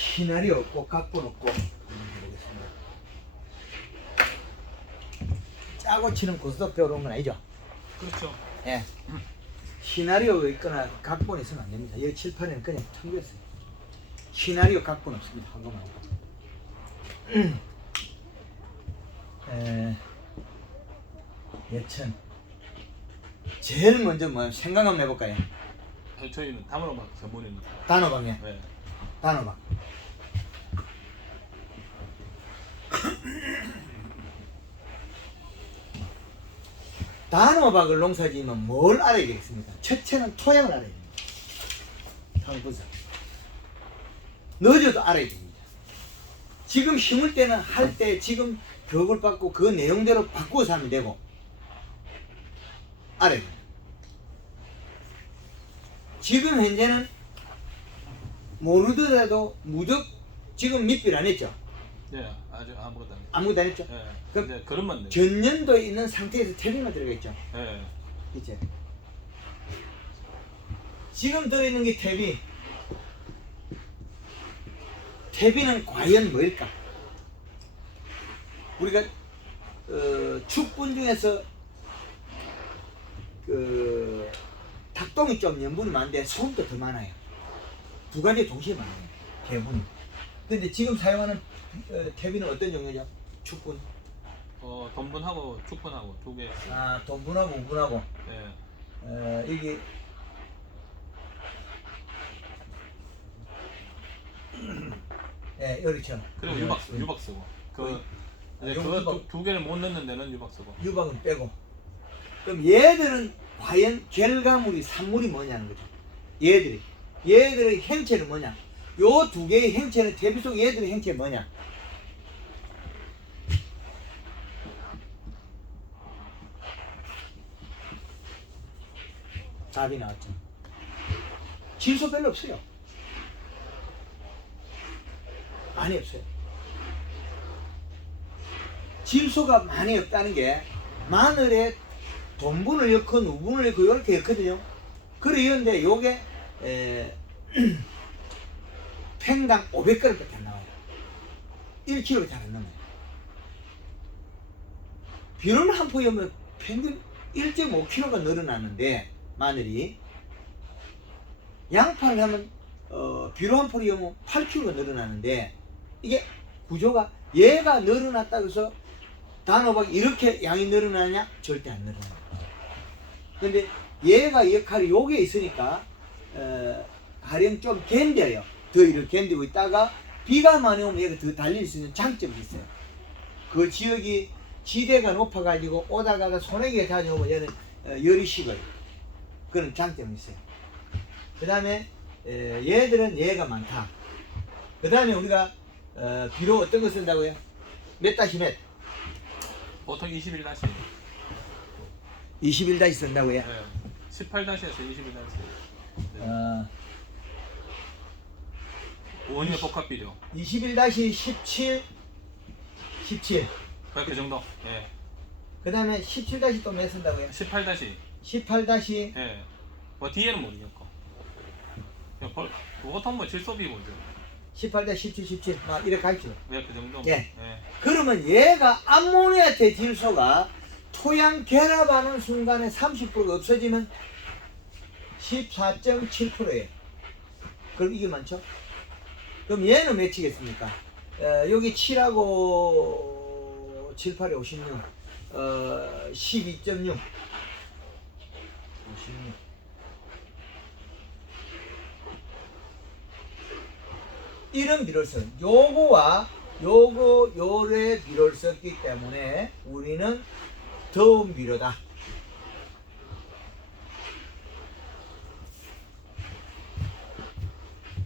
시나리오 꼭 갖고 놓고 해보겠습니다. 짜고 치는 고스톱 배우러 건 아니죠? 그렇죠. 예. 시나리오 있거나 각본 있으면 안 됩니다. 여기 칠판에는 그냥 텅겼어요. 시나리오 각본 없습니다. 한 것만. 예천. 제일 먼저 뭐 생각 한번 해볼까요? 저희는 단어만 전문입니다. 단호박에. 네. 단호박. 단호박을 농사지으면 뭘 알아야 되겠습니까? 첫째는 토양을 알아야 됩니다. 상부서. 늦어도 알아야 됩니다. 지금 심을 때는 할 때 지금 교육을 받고 그 내용대로 바꾸어서 하면 되고 알아야 됩니다. 지금 현재는 모르더라도 무적 지금 밑빌 안 했죠? 네, 아주 아무것도 안 해요. 아무것도 안 했죠? 네. 그럼 근데 그릇만 내. 전년도에 있는 상태에서 탭이만 들어가 있죠? 네. 이제 지금 들어있는 게 탭이는 과연 뭘까? 우리가 축분 중에서 닭똥이 좀 염분이 많은데 소금도 더 많아요. 두 가지 동시에 많아요. 대부분. 근데 지금 사용하는 탭이는 어떤 종류죠? 축분. 돈분하고 축분하고 두 개. 아, 돈분하고 우분하고. 네. 이게 예, 여기처럼. 그리고 유박 쓰고. 이제 그거 두 개를 못 넣는 데는 유박 쓰고. 유박은 빼고. 그럼 얘들은 과연 결과물이 산물이 뭐냐는 거죠. 얘들의 행체는 뭐냐? 요 두 개의 행체는 대비 속 얘들의 행체 뭐냐? 답이 나왔죠. 질소 별로 없어요. 많이 없어요. 질소가 많이 없다는 게 마늘에 돈분을 넣건 우분을 넣고 이렇게 넣거든요. 그러는데 요게 팽당 500g밖에 안 나와요. 1kg밖에 안 넘어요. 비료를 한 포기하면 평균 1.5kg가 늘어나는데 마늘이 양파를 하면 비료 한 포기하면 8kg가 늘어나는데 이게 구조가 얘가 늘어났다고 해서 단호박이 이렇게 양이 늘어나냐? 절대 안 늘어나요. 근데 얘가 역할이 요게 있으니까 가령 좀 견뎌요. 더 이렇게 견디고 있다가 비가 많이 오면 얘가 더 달릴 수 있는 장점이 있어요. 그 지역이 지대가 높아가지고 오다가다 소나기가 자주 오면 얘는 열이 식어요. 그런 장점이 있어요. 그 다음에 얘들은 얘가 많다. 그 다음에 우리가 비료 어떤 거 쓴다고요? 몇 다시 몇? 보통 21다시. 21다시 쓴다고요? 네. 18다시에서 21다시. 네. 원유 복합 비료. 21-17 17. 그 정도. 예. 그 다음에 17다시 또 몇 쓴다고요? 18다시. 18다시 예. 뭐 뒤에는 모르겠고. 보통 뭐 질소비 뭐죠? 18-17 17 막 이렇게 가입시다. 네, 그 정도. 예. 예. 그러면 얘가 암모니아태 질소가 토양 결합하는 순간에 30%가 없어지면 14.7%예요. 그럼 이게 많죠? 그럼 얘는 몇 치겠습니까? 여기 7하고 7, 8에 56 12.6 56 이런 비료를 써요. 요거와 요래 비료를 썼기 때문에 우리는 더운 비료다.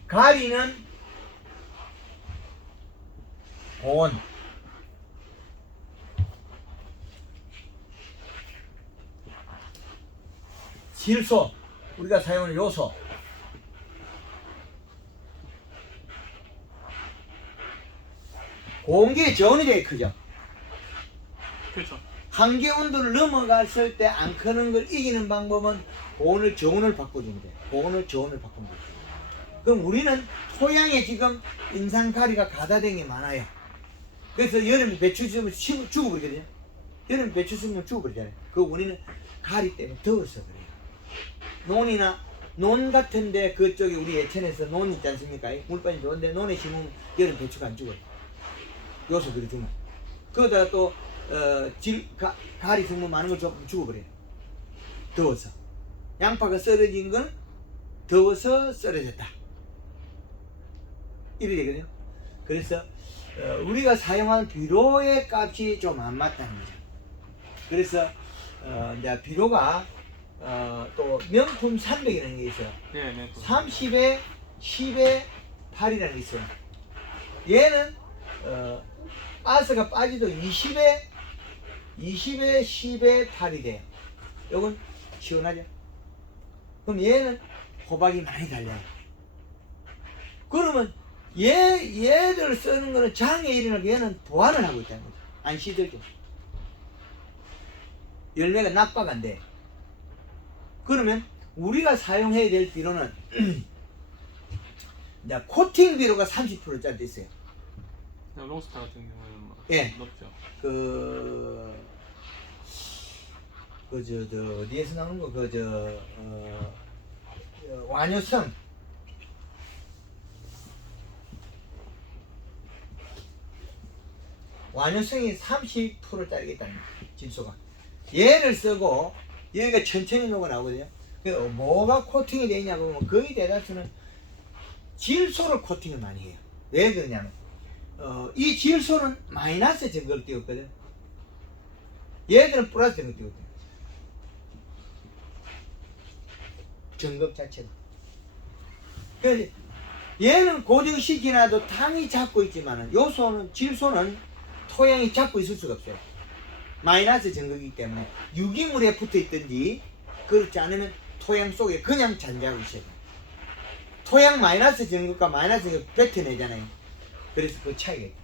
가리는 곤, 질소, 우리가 사용하는 요소, 공기의 저온이 되게 크죠. 그렇죠. 한계 온도를 넘어갔을 때 안 크는 걸 이기는 방법은 고온을 저온을 바꿔주면 돼요. 고온을 저온을 바꾸면 돼요. 그럼 우리는 토양에 지금 인산가리가 가다된 게 많아요. 그래서 여름에 배추 주면 죽어버리거든요. 여름에 배추 주면 죽어버리잖아요. 그 원인은 가리 때문에 더워서 그래요. 논이나 논 같은데 그쪽에 우리 예천에서 논 있지 않습니까? 물반이 좋은데 논에 심으면 여름 배추가 안 죽어요. 요소 그리 주면. 그러다가 또 가리 성분 많은 걸 조금 죽어버려요. 더워서. 양파가 썰어진 건 더워서 썰어졌다. 이래 되거든요. 그래서 우리가 사용한 비료의 값이 좀 안 맞다는 거죠. 그래서 이제 비료가 또 명품 300이라는 게 있어요. 네, 네. 30에 10에 8이라는 게 있어요. 얘는 아스가 빠지도 20에 10에 8이 돼요. 요건 시원하죠? 그럼 얘는 호박이 많이 달려요. 그러면 얘를 쓰는 거는 장에 일어나고 얘는 보완을 하고 있다는 거죠. 안 시들죠. 열매가 낙박 안 돼. 그러면 우리가 사용해야 될 비료는 이제 코팅 비료가 30%짜리 있어요. 롱스타 같은 경우는 뭐 예. 높죠. 어디에서 나오는 거, 완효성. 완효성이 30%짜리겠다는 질소가. 얘를 쓰고, 여기가 천천히 녹아 나오거든요. 뭐가 코팅이 되어 있냐 보면 거의 대다수는 질소를 코팅을 많이 해요. 왜 그러냐면, 이 질소는 마이너스 전극 띄웠거든. 얘들은 플러스 전극 띄웠거든. 전극 자체가. 그래서 얘는 고정시키나도 당이 잡고 있지만은 요소는 질소는 토양이 잡고 있을 수가 없어요. 마이너스 전극이기 때문에 유기물에 붙어 있든지 그렇지 않으면 토양 속에 그냥 잔재하고 있어요. 토양 마이너스 전극과 마이너스 전극 뱉어내잖아요. 그래서 그 차이가 있다.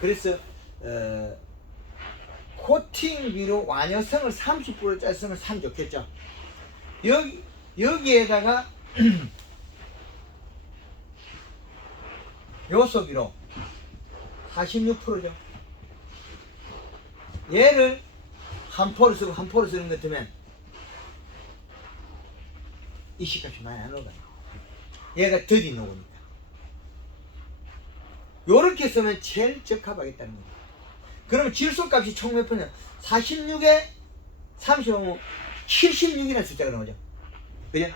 그래서 코팅 비료 완효성을 30%짜리 쓰면 참 좋겠죠. 여기에다가 요소 비료 46%죠. 얘를 한 포를 쓰고 한 포를 쓰는 것 같으면 이식값이 많이 안 오가요. 얘가 더디 녹으니까. 요렇게 쓰면 제일 적합하겠다는 거예요. 그러면 질소값이 총 몇 퍼냐? 46에 30하면 76이라는 숫자가 나오죠. 그죠?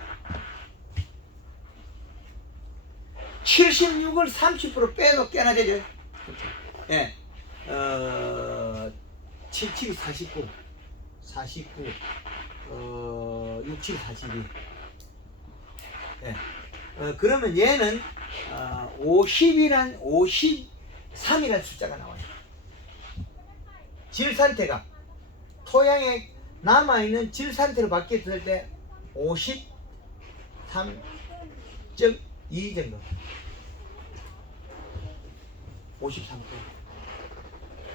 76을 30% 빼도 꽤나 되죠. 예. 77이 49, 67이 42. 예. 그러면 얘는 53이란 숫자가 나와요. 질 상태가 토양에 남아있는 질 상태로 바뀌었을 때 53.2 정도. 53%.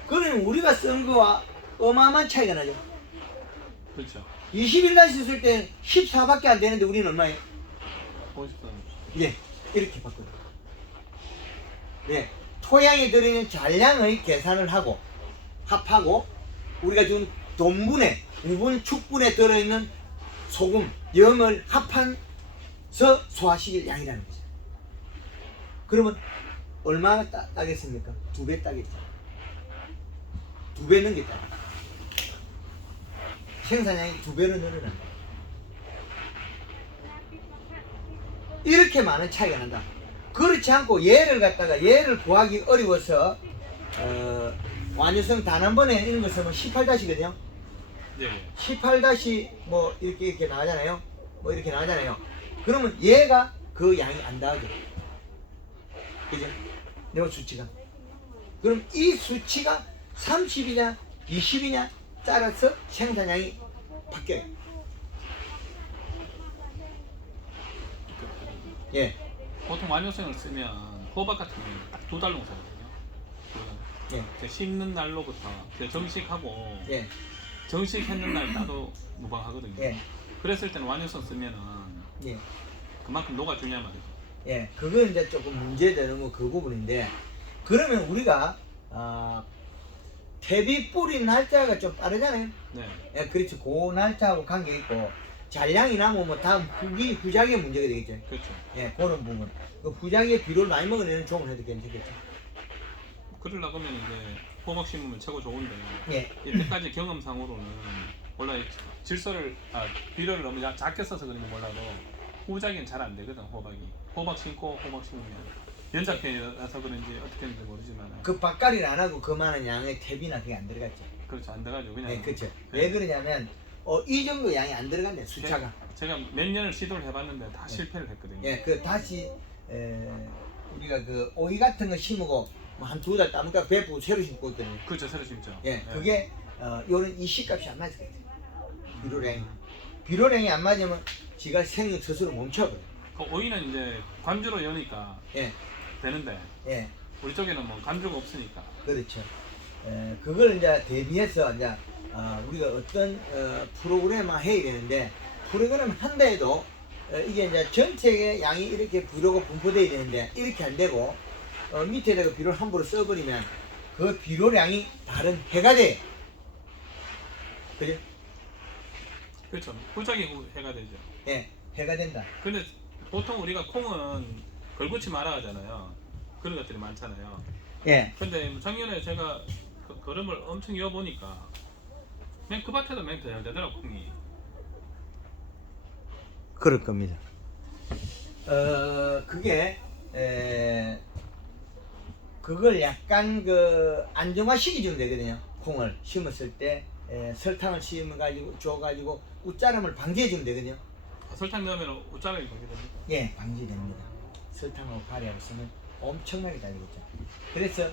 그러면 우리가 쓴 거와 어마어마한 차이가 나죠. 그렇죠. 21날씨 쓸 때 14밖에 안 되는데 우리는 얼마예요? 53. 예, 이렇게 바꿔요. 예, 토양에 들어있는 잔량의 계산을 하고 합하고 우리가 지금 돈분에, 우분, 축분에 들어있는 소금, 염을 합한서 소화시킬 양이라는 거죠. 그러면 얼마나 따겠습니까? 2배 따겠죠. 2배 넘겠다. 생산량이 2배로 늘어난다. 이렇게 많은 차이가 난다. 그렇지 않고 얘를 구하기 어려워서 완효성 단 한 번에 이런 거 쓰면 18-거든요. 네. 18- 뭐 이렇게 나가잖아요. 뭐 이렇게 나가잖아요. 그러면 얘가 그 양이 안 닿아져. 그죠? 요 수치가. 그럼 이 수치가 30이냐 20이냐 따라서 생산량이 바뀌어요. 예. 보통 완효성을 쓰면 호박 같은 경우는 딱 2달 농사거든요. 그 심는 날로부터 정식하고 예. 정식했는 날 따도 무방하거든요. 예. 그랬을 때는 완효성 쓰면은 예. 그만큼 녹아주냐 말이죠. 예, 그건 이제 조금 문제되는 거 그 부분인데, 그러면 우리가 퇴비 뿌린 날짜가 좀 빠르잖아요. 네. 예, 그렇죠. 그 날짜하고 관계 있고, 잔량이 나면 뭐 다음 후작의 문제가 되겠죠. 그렇죠. 예, 그런 부분. 그 후작의 비료를 많이 먹어내는 종을 해도 괜찮겠죠. 그러려고 하면 이제 호박 심으면 최고 좋은데 예, 이때까지 경험상으로는 원래 질소를 비료를 너무 작게 써서 그런지 몰라도 후작이 잘 안 되거든. 호박 심고 호박 심으면 연작해서 그런지 어떻게 했는지 모르지만 그 밭갈이를 안 하고 그만한 양의 퇴비나 그게 안 들어갔죠. 그렇죠. 안 돼가지고 그냥 네, 그렇죠. 왜 그러냐면 이 정도 양이 안 들어간대 네. 수차가. 제가 몇 년을 시도를 해봤는데 다 실패를 했거든요. 예, 그 다시 우리가 그 오이 같은 거 심고 뭐 한 2달 따니까 배부 새로 심고 있거든요. 그렇죠. 새로 심죠. 예, 네. 그게 요런 이식값이 안 맞을 거예요. 비료량이 안 맞으면 지가 생육 스스로 멈춰버려. 그 오이는 이제 관주로 여니까 예, 되는데 예, 우리 쪽에는 뭐 관주가 없으니까. 그렇죠. 그걸 이제 대비해서 이제 우리가 어떤 프로그램을 해야 되는데, 프로그램 한다 해도 이게 이제 전체의 양이 이렇게 비료가 분포돼야 되는데 이렇게 안 되고 밑에다가 비료를 함부로 써버리면 그 비료량이 다른 해가 돼. 그죠? 그렇죠. 후작이 해가 되죠. 예, 해가 된다. 근데 보통 우리가 콩은 걸붙이 말아 하잖아요. 그런 것들이 많잖아요. 예, 근데 작년에 제가 걸음을 엄청 이어보니까 맨 그 밭에도 맨 더 잘 되더라고 콩이. 그럴 겁니다. 그게 그걸 약간 그 안정화 시켜주면 되거든요. 콩을 심었을 때 설탕을 심어가지고 줘가지고 웃자름을 방지해주면 되거든요. 설탕 넣으면 웃자람이 방지됩니까? 예, 방지됩니다. 설탕하고 가루하고 쓰면 엄청나게 달리겠죠. 그래서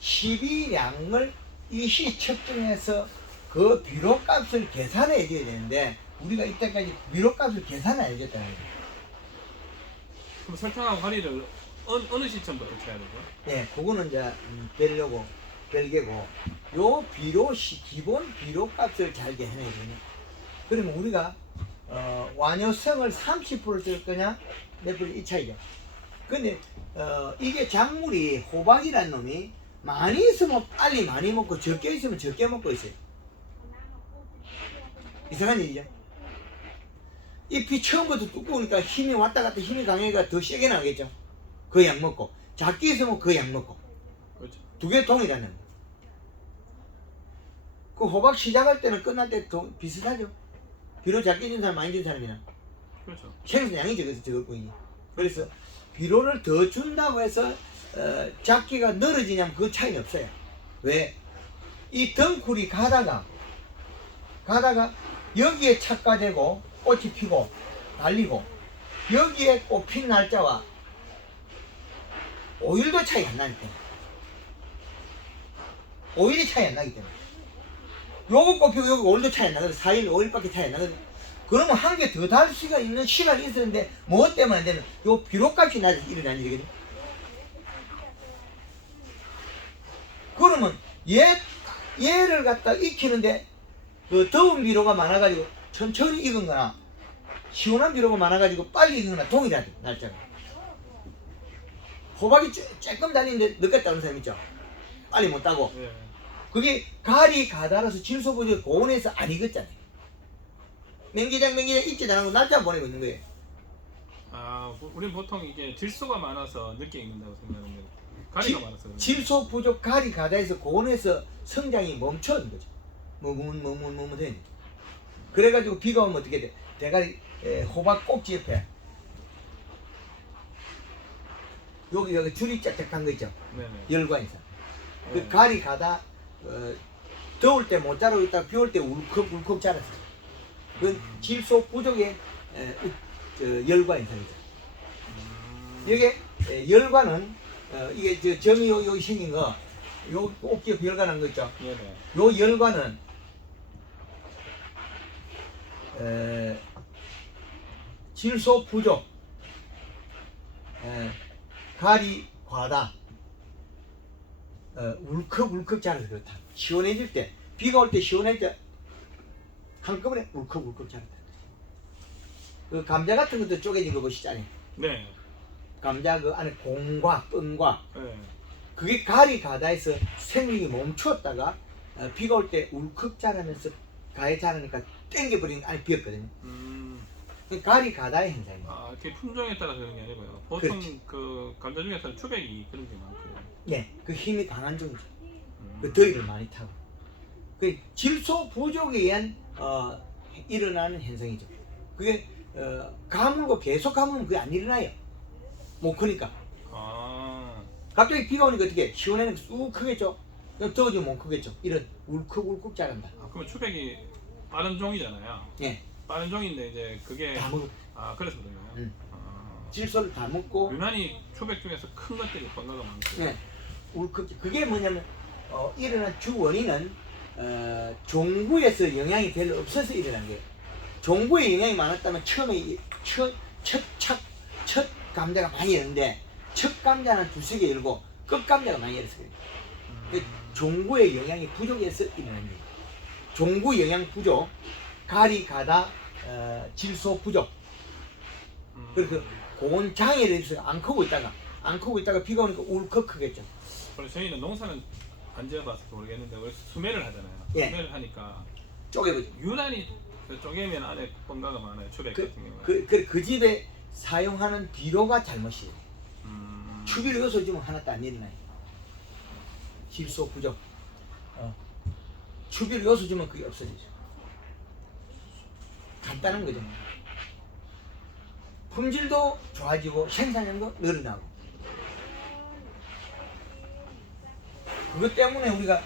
12량을 일시 측정해서 그 비료값을 계산해 줘야 되는데 우리가 이때까지 비료값을 계산을 안 해줬다는 거예요. 그럼 설탕하고 가리를 어느 시점부터 쳐야 되죠? 예, 그거는 이제 별개고, 요 기본 비료값을 잘 계산해야 되네. 그러면 우리가 완효성을 30% 쓸 거냐 몇 프로 이 차이죠. 근데 이게 작물이 호박이란 놈이 많이 있으면 빨리 많이 먹고 적게 있으면 적게 먹고 있어요. 이상한 얘기죠. 잎이 처음부터 두꺼우니까 힘이 왔다 갔다 힘이 강해가 더 세게 나겠죠. 그 약 먹고 작게 있으면 그 약 먹고 그렇죠. 두 개 동일하는 거예요. 그 호박 시작할 때는 끝날 때 비슷하죠. 비료 작게 준 사람 많이 준 사람이나 그렇죠. 생산량이 적을 뿐이지. 그래서 비료를 더 준다고 해서 작기가 늘어지냐면 그 차이는 없어요. 왜? 이 덩쿨이 가다가 여기에 착과되고 꽃이 피고 달리고 여기에 꽃 핀 날짜와 5일도 차이 안 나기 때문에 5일이 차이 안 나기 때문에 요거 꽃 피고 여기 5일도 차이 안 나거든. 4일 5일밖에 차이 안 나거든. 그러면 한 개 더 달 수가 있는 시간이 있었는데 뭐 때문에 안 되면 요 비료값이 낮아서 일어나는 일이거든. 그러면 얘를 갖다 익히는데 그 더운 비료가 많아가지고 천천히 익은 거나 시원한 비료가 많아가지고 빨리 익은 거나 동일하대 날짜가. 호박이 조금 달리는데 늦게 따는 사람 있죠. 빨리 못 따고. 예. 그게 가리 가달아서 질소보조 고온에서 안 익었잖아요. 맹기장 익지도 않고 날짜 보내고 있는 거예요. 우리는 보통 이게 질소가 많아서 늦게 익는다고 생각하는데 가리가 많아서 그런가요? 질소 부족 가리 가다에서 고온에서 성장이 멈춰는 거죠. 머뭇머뭇 그래가지고 비가 오면 어떻게 돼? 대가리 호박 꼭지 옆에 여기 줄이 짝짝한 거 있죠. 네네. 열관에서 그 네. 가리 가다 더울 때 못 자라고 있다가 비 올 때 울컥 자랐어요. 그건 질소 부족의 열관 현상이죠. 여기 열관은 이게 점이 여기 생긴 거, 요 꼭지 열관한 거 있죠. 네네. 요 열관은 질소 부족, 가리 과다, 울컥 자라서 그렇다. 시원해질 때, 비가 올 때 시원해질 때 한꺼번에 울컥 자랐다. 그 감자 같은 것도 쪼개진 거 보시잖아요. 네. 감자 그 안에 공과 끈과 네. 그게 가리 가다에서 생명이 멈추었다가 비가 올 때 울컥 자라면서 가에 자라니까 땡겨버리는 안에 비었거든요. 가리 가다의 현상이에요. 아, 그게 품종에 따라 그런 게 아니고요. 보통 그렇지. 그 감자 중에서는 추백이 그런 게 많고요. 네, 그 힘이 강한 종이죠. 그 더위를 많이 타고. 그 질소 부족에 의한 일어나는 현상이죠. 그게 가물고 계속 가물면 그게 안 일어나요. 못 크니까. 아, 갑자기 비가 오니까 어떻게 시원해는 쑥 크겠죠. 그럼 더워지면 못 크겠죠. 이런 울컥울컥 자란다. 그러면 추백이 빠른 종이잖아요. 예, 빠른 종인데 이제 그게 다 먹. 아 그래서 그런가요? 질소를 다 먹고. 유난히 추백 중에서 큰 것들이 번거가 많고. 예, 울컥. 그게 뭐냐면 일어난 주 원인은 종구에서 영향이 별로 없어서 일어난 거예요. 종구에 영향이 많았다면 처음에 첫 감자가 많이 열는데 첫 감자는 두세 개 열고 끝 감자가 많이 열었어요. 종구의 영향이 부족해서 일어난 거예요. 종구 영양 부족, 가리 가다 질소 부족. 그래서 고온 장애를 해서 안 크고 있다가 비가 오니까 울컥 크겠죠. 그래서 저희는 농사는 안 지어봐서 모르겠는데 원래 수매를 하잖아요. 예. 수매를 하니까 쪼개보죠. 유난히 그 쪼개면 안에 번가가 많아요. 추백 같은 경우는. 그 집에 사용하는 비료가 잘못이에요. 추비를 넣어서 주면 하나도 안 일어나요. 질소 부족. 추비를 넣어서 주면 그게 없어지죠. 간단한 거죠. 품질도 좋아지고 생산량도 늘어나고. 그것 때문에 우리가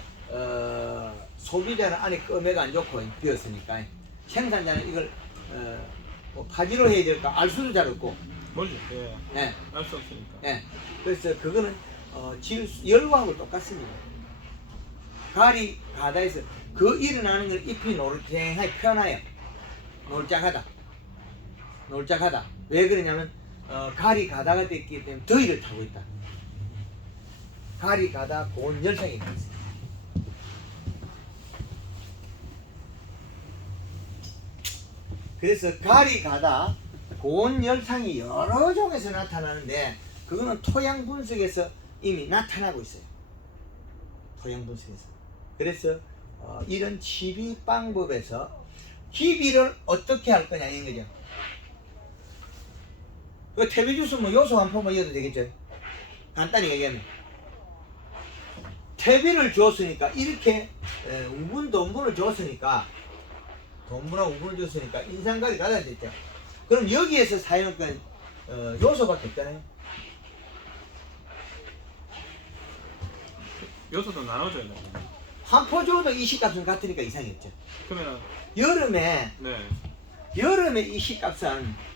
소비자는 안에 끄매가 안 좋고 비었으니까 생산자는 이걸 뭐 파지로 해야 될까 알 수도 잘 없고. 뭐지? 예. 예. 알 수 없으니까. 예. 그래서 그거는 열과하고 똑같습니다. 가리 가다에서 그 일어나는 걸 잎이 노릇탱하게 펴나요. 놀짝하다. 왜 그러냐면 가리 가다가 됐기 때문에 더위를 타고 있다. 가리 가다 고온 열상이 있어요. 그래서 가리 가다 고온 열상이 여러 종에서 나타나는데 그거는 토양 분석에서 이미 나타나고 있어요. 토양 분석에서. 그래서 이런 취비 방법에서 기비를 어떻게 할 거냐 이런 거죠. 그 퇴비 주스 뭐 요소 한 포만 넣어도 되겠죠. 간단히 얘기하면 퇴비를 줬으니까 이렇게 돈분을 줬으니까 돈분하고 우분을 줬으니까 인산가리 가져야 됐죠. 그럼 여기에서 사용할 건 요소밖에 없잖아요. 요소도 나눠줘야 돼요. 한 포 줘도 이 식값은 같으니까 이상이 없죠. 그러면 여름에 네. 이 식값은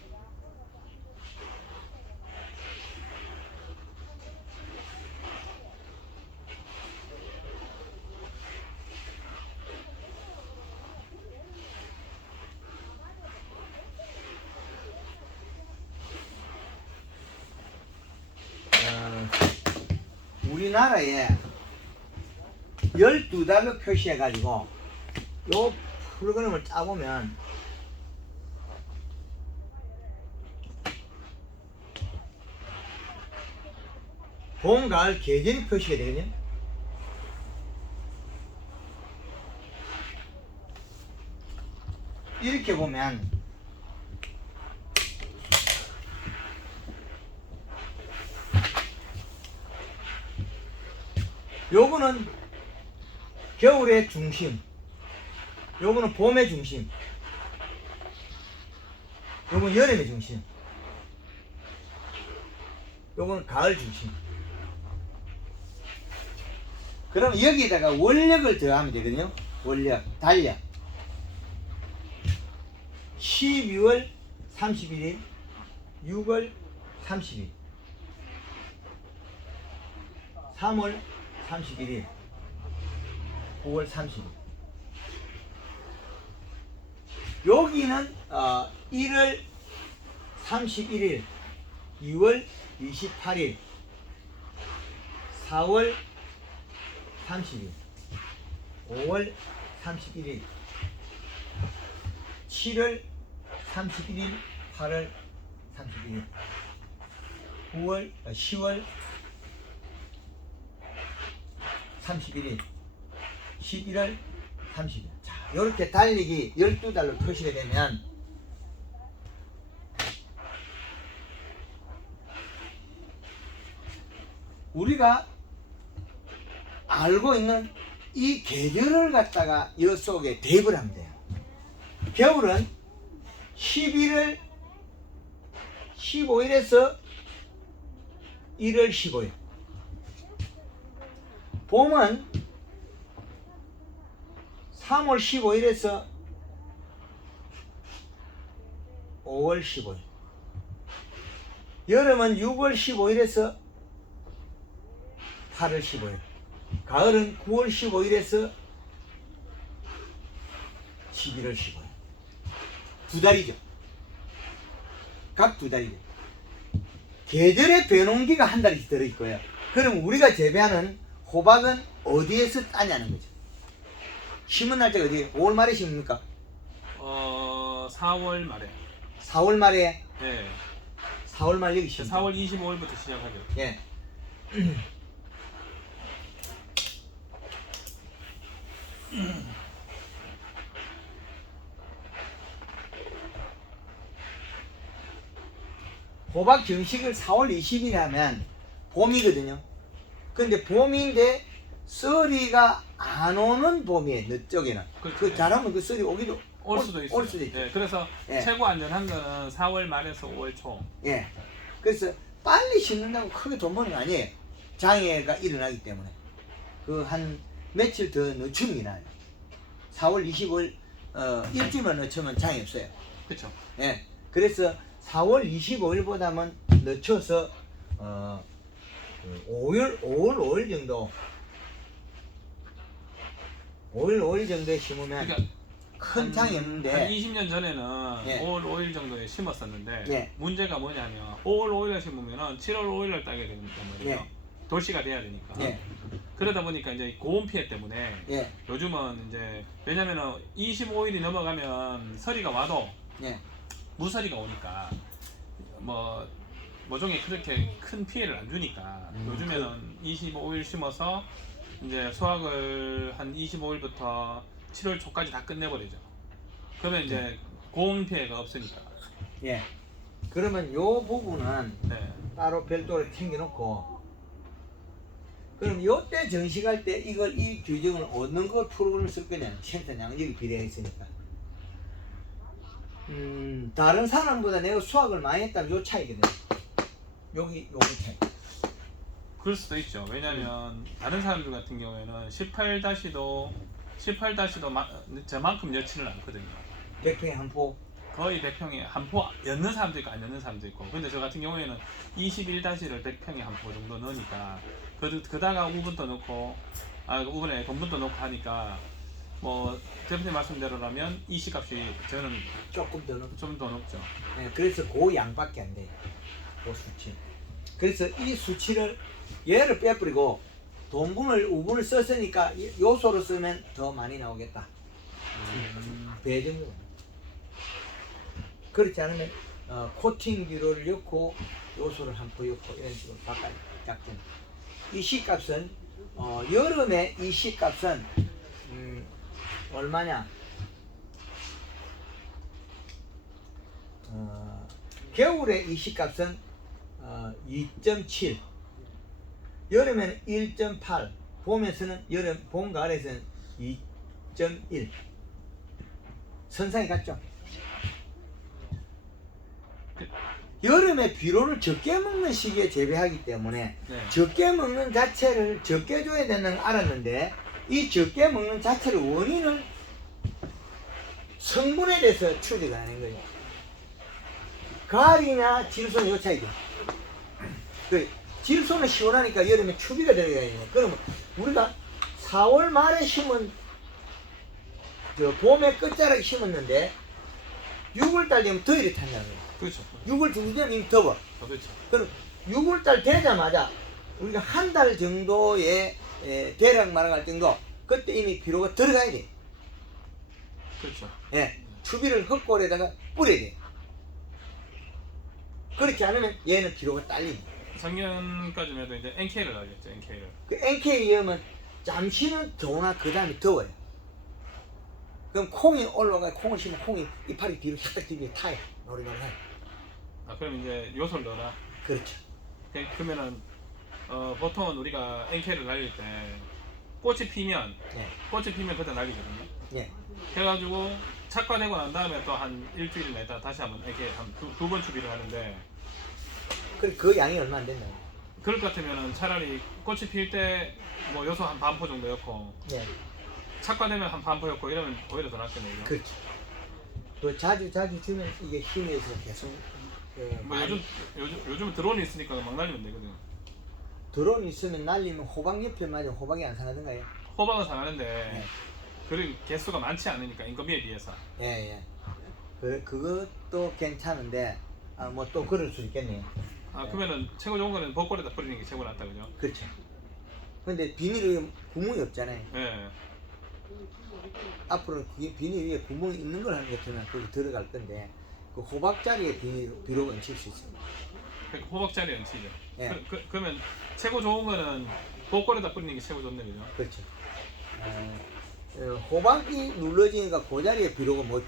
우리나라에 12달로 표시해 가지고 요 프로그램을 짜보면 봄, 가을 계절이 표시가 되거든요. 이렇게 보면 요거는 겨울의 중심, 요거는 봄의 중심, 요거는 여름의 중심, 요거는 가을 중심. 그럼 여기다가 원력을 더하면 되거든요. 원력, 달력. 12월 31일, 6월 30일, 3월 31일, 9월 30일. 여기는 1월 31일, 2월 28일, 4월 30일, 5월 31일, 7월 31일, 8월 31일, 10월 31일, 11월 30일. 자, 이렇게 달리기 12달로 표시가 되면 우리가 알고 있는 이 계절을 갖다가 이 속에 대입을 하면 돼요. 겨울은 11월 15일에서 1월 15일. 봄은 3월 15일에서 5월 15일. 여름은 6월 15일에서 8월 15일. 가을은 9월 15일에서 11월 15일. 두 달이죠. 각 두 달이죠. 계절의 변온기가 한 달씩 들어있고요. 그럼 우리가 재배하는 호박은 어디에서 따냐는 거죠. 심은 날짜가 어디에? 5월 말에 심습니까? 4월 말에. 4월 말에? 네. 4월 말 여기 심습니다. 4월 25일부터 시작하죠. 예. 호박 정식을 4월 20일 하면 봄이거든요. 근데 봄인데 썰이가 안 오는 봄이에요. 너 쪽에는. 그렇죠. 그 잘하면 그 썰이 오기도 올 수도 있어요. 올 수도 있죠. 네, 그래서 예. 최고 안전한 거는 4월 말에서 5월 초. 예. 그래서 빨리 심는다고 크게 돈 버는 거 아니에요. 장애가 일어나기 때문에. 그 한 며칠 더 늦추는 게 나아요. 4월 25일 일주일만 늦추면 장애 없어요. 그렇죠. 예. 그래서 4월 25일보다는 늦춰서 5월 5일 정도 5일 정도에 심으면 그러니까 큰 장이 없는데 한 20년 전에는 예. 5월 5일 정도에 심었었는데 예. 문제가 뭐냐면 5월 5일에 심으면 7월 5일날 따게 된단 말이에요. 예. 돌씨가 돼야 되니까. 예. 그러다 보니까 이제 고온 피해 때문에 예. 요즘은 이제 왜냐면은 25일이 넘어가면 서리가 와도 예. 무서리가 오니까 모종에 그렇게 큰 피해를 안 주니까 요즘에는 25일 심어서 이제 수확을 한 25일부터 7월 초까지 다 끝내버리죠. 그러면 이제 고온 피해가 없으니까. 예. 그러면 요 부분은 네. 따로 별도로 챙겨놓고 그럼 요때 정식할 때 이 규정을 어느 걸 프로그램을 쓸 거냐 생산 양력이 비례가 있으니까 다른 사람보다 내가 수확을 많이 했다면 요 차이거든. 여기 차이. 그럴 수도 있죠. 왜냐면 다른 사람들 같은 경우에는 18-도 저만큼 여치를 않거든요. 100평에 한 포. 거의 100평에 한 포 였는 사람도 있고 안 였는 사람도 있고. 근데 저 같은 경우에는 21-를 100평에 한 포 정도 넣으니까 그다가 우분도 넣고 우분에 돈분도 넣고 하니까 뭐 대표님 말씀대로라면 이 시값이 저는 조금 더 넣고. 좀 더 높죠. 네, 그래서 그 양밖에 안 돼요. 그 수치. 그래서 이 수치를 얘를 빼버리고 돈분을 우분을 썼으니까 요소로 쓰면 더 많이 나오겠다. 배 정도. 그렇지 않으면 코팅기를 넣고 요소를 한 포 넣고 이런 식으로 바꿔요. 작전. 이 시값은 여름에 이 시값은 얼마냐? 겨울에 이 시값은 2.7, 여름에는 1.8, 봄에서는 봄 가을에서는 2.1. 선상이 같죠? 여름에 비료를 적게 먹는 시기에 재배하기 때문에 네. 적게 먹는 자체를 적게 줘야 되는 걸 알았는데 이 적게 먹는 자체를 원인을 성분에 대해서 추적을 하는 거예요. 가을이냐 질소는 요 차이죠. 그 질소는 시원하니까 여름에 추비가 들어가야 돼요. 그러면 우리가 4월 말에 심은 봄에 끝자락에 심었는데 6월달 되면 더위를 탄다는 거예요. 그렇죠. 6월 중순 되면 이미 더워. 그렇죠. 그럼 6월달 되자마자 우리가 한 달 정도의 대략 말할 정도 그때 이미 비료가 들어가야 돼. 그렇죠. 예, 추비를 흙골에다가 뿌려야 돼. 그렇지 않으면 얘는 비료가 딸립니다. 작년까지만 해도 이제 NK를 날렸죠. NK를. 그 NK 위험은 잠시는 좋으나 그 다음에 더워요. 그럼 콩이 올라가 콩을 심으면 콩이 이파리 뒤로 싹 뒤로 타요. 노릇노릇하요. 아 그럼 이제 요소를 넣어라. 그렇죠. 그러면은 보통은 우리가 NK를 날릴 때 꽃이 피면 예. 꽃이 피면 그때 날리거든요. 예. 그래가지고 착화되고 난 다음에 또 한 일주일 내다 다시 한번 NK 두 번 추비를 하는데 그 양이 얼마 안 된다. 그럴 것 같으면은 차라리 꽃이 필 때 뭐 요소 한 반포 정도 였고 예. 착화되면 한 반포였고 이러면 오히려 더 낫겠네요. 그렇죠. 또 자주 주면 이게 힘이 있어서 계속 뭐 많이 요즘 드론이 있으니까 막 날리면 되거든. 드론 있으면 날리면 호박 옆에 맞으면 호박이 안 상하던가요? 호박은 상하는데 예. 그리고 개수가 많지 않으니까 인건비에 비해서. 예. 그것도 괜찮은데 뭐 또 그럴 수 있겠네요. 아 그러면은 최고 좋은 거는 벚꽃에다 뿌리는 게 최고 낫다 그죠? 그렇죠. 근데 비닐에 구멍이 없잖아요. 예. 앞으로는 그게 비닐 위에 구멍이 있는 걸 하는 것 같으면 거기 들어갈 건데 그 호박자리에 비로 얹힐 수 있습니다. 그러니까 호박자리 얹히죠. 예. 그러면 최고 좋은 거는 벚꽃에다 뿌리는 게 최고 좋네 그죠? 그렇죠. 호박이 눌러지니까 그 자리에 비료가 뭐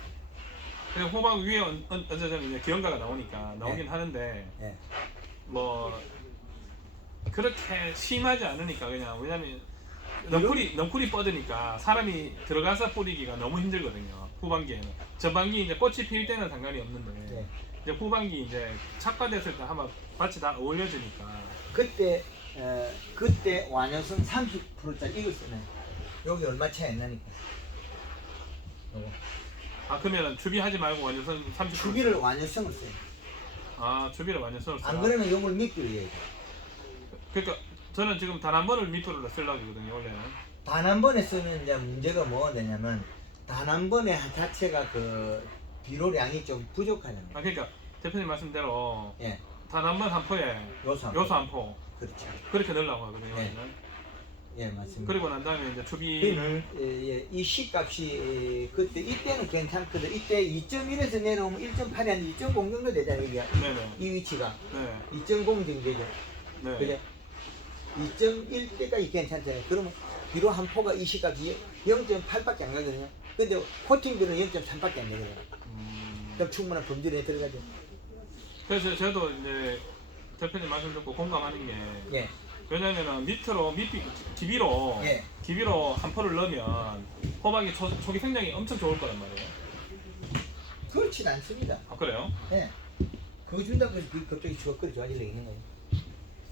근데 호박 위에 얹어주면 이제 기름가가 나오긴 하는데 예. 뭐 그렇게 심하지 않으니까 그냥 왜냐면 넝쿨이 뻗으니까 사람이 들어가서 뿌리기가 너무 힘들거든요. 후반기에는 전반기 이제 꽃이 필 때는 상관이 없는데 예. 이제 후반기 이제 착과됐을 때 한번 밭이 다 어울려지니까 그때 완효성 30%짜리 이걸 쓰네. 여기 얼마 차이 안 나니까. 요거. 아 그러면은 추비하지 말고 완전 30% 주기를 완효성을 써요. 아 추비를 완전 써서 안 그러면 요걸 밑으로 해야 돼. 그러니까 저는 지금 단 한 번을 밑으로 쓰려고 하거든요 원래는. 단 한 번에 쓰면 이제 문제가 뭐가 되냐면 단 한 번에 자체가 그 비료량이 좀 부족하잖아요. 아 그러니까 대표님 말씀대로 예. 단 한 번 한 포에 요소 한 포 그렇죠. 그렇게 넣으려고 하거든요. 예. 저는. 예, 맞습니다. 그리고 난 다음에 이제 추비 이 C값이 그때 이때는 괜찮거든. 이때 2.1에서 내려오면 1.8이 아니라 2.0 정도 되잖아요. 이게 네네. 이 위치가 네. 2.0 정도 되죠. 네. 그죠? 2.1 때까지 괜찮잖아요. 그러면 비료 한 포가 이 C값이 0.8밖에 안 가거든요. 근데 코팅비는 0.3밖에 안 되거든요. 그럼 충분한 범죄에 들어가죠. 그래서 저도 이제 대표님 말씀 듣고 공감하는 게 예. 왜냐면은 기비로 예. 한 포를 넣으면 호박이 초기 생장이 엄청 좋을 거란 말이에요. 그렇진 않습니다. 아 그래요? 예. 그거 준다고 해서 그게 갑자기 주걱거리 좋아지려 있는 거예요.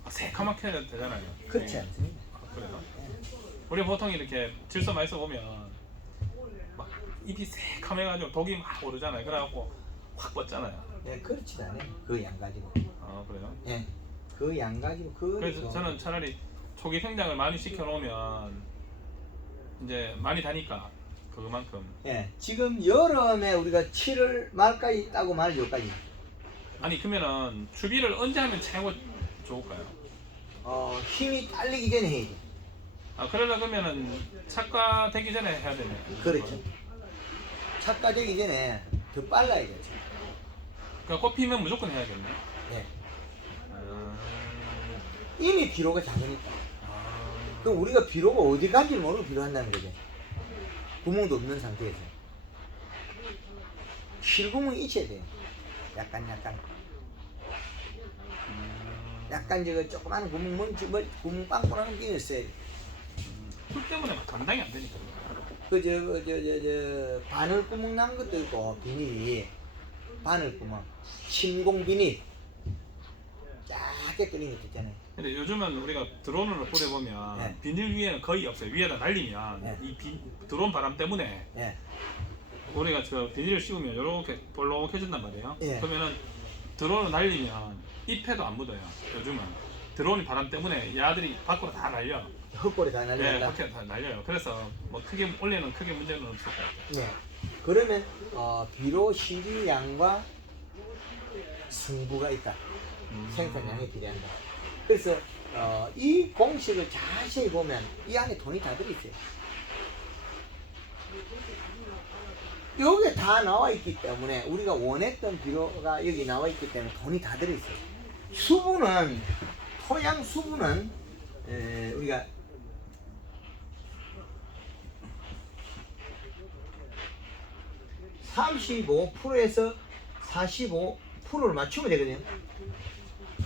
아, 새카맣게 해도 되잖아요. 그렇지 네. 않습니다. 아, 그래요? 예. 우리 보통 이렇게 질소 많이 써보면 막 잎이 새카매가지고 독이 막 오르잖아요. 그래갖고 확 뻗잖아요. 네, 그렇진 않아요. 그 양 가지고. 아 그래요? 예. 그 양 가지고 그래서 저는 차라리 초기 생장을 많이 시켜놓으면 이제 많이 다니까 그만큼. 예. 지금 여름에 우리가 7월 말까지 따고 말 여기까지. 아니 그러면은 추비를 언제 하면 최고 좋을까요? 힘이 딸리기 전에 해야지. 아 그러려 그러면은 착과되기 전에 해야 되네. 그렇죠. 착가되기 전에 더 빨라야겠죠. 그러니까 꽃 피면 무조건 해야겠네. 예. 아, 이미 비료가 작으니까. 아, 그럼 우리가 비료가 어디 간지 모르고 비료한다는 거죠. 구멍도 없는 상태에서. 실구멍이 있어야 돼요. 약간. 약간 저거 조그마한 구멍 구멍 빵꾸나는 게 있어요. 풀 때문에 막 감당이 안 되니까. 바늘 구멍 난 것도 있고 비닐이 바늘 구멍, 신공 비닐 작게 끓인 것도 있잖아요. 근데 요즘은 우리가 드론으로 뿌려보면 네. 비닐 위에는 거의 없어요. 위에다 날리면 네. 드론 바람 때문에 예, 우리가 저 비닐을 씌우면 이렇게 볼록해진단 말이에요. 예. 그러면은 드론을 날리면 잎에도 안 묻어요. 요즘은 드론이 바람 때문에 야들이 밖으로 다 날려. 헛골에 다 네, 날린다. 밖에 다 날려요. 그래서 뭐 원래는 크게 문제는 없을 것 같아요. 예. 그러면 비료 실이량과 승부가 있다. 생산량이 비례한다. 그래서 이 공식을 자세히 보면 이 안에 돈이 다 들어있어요. 여기에 다 나와 있기 때문에 우리가 원했던 비료가 여기 나와 있기 때문에 돈이 다 들어있어요. 수분은 토양 수분은 우리가 (35%에서 45%를 맞추면 되거든요.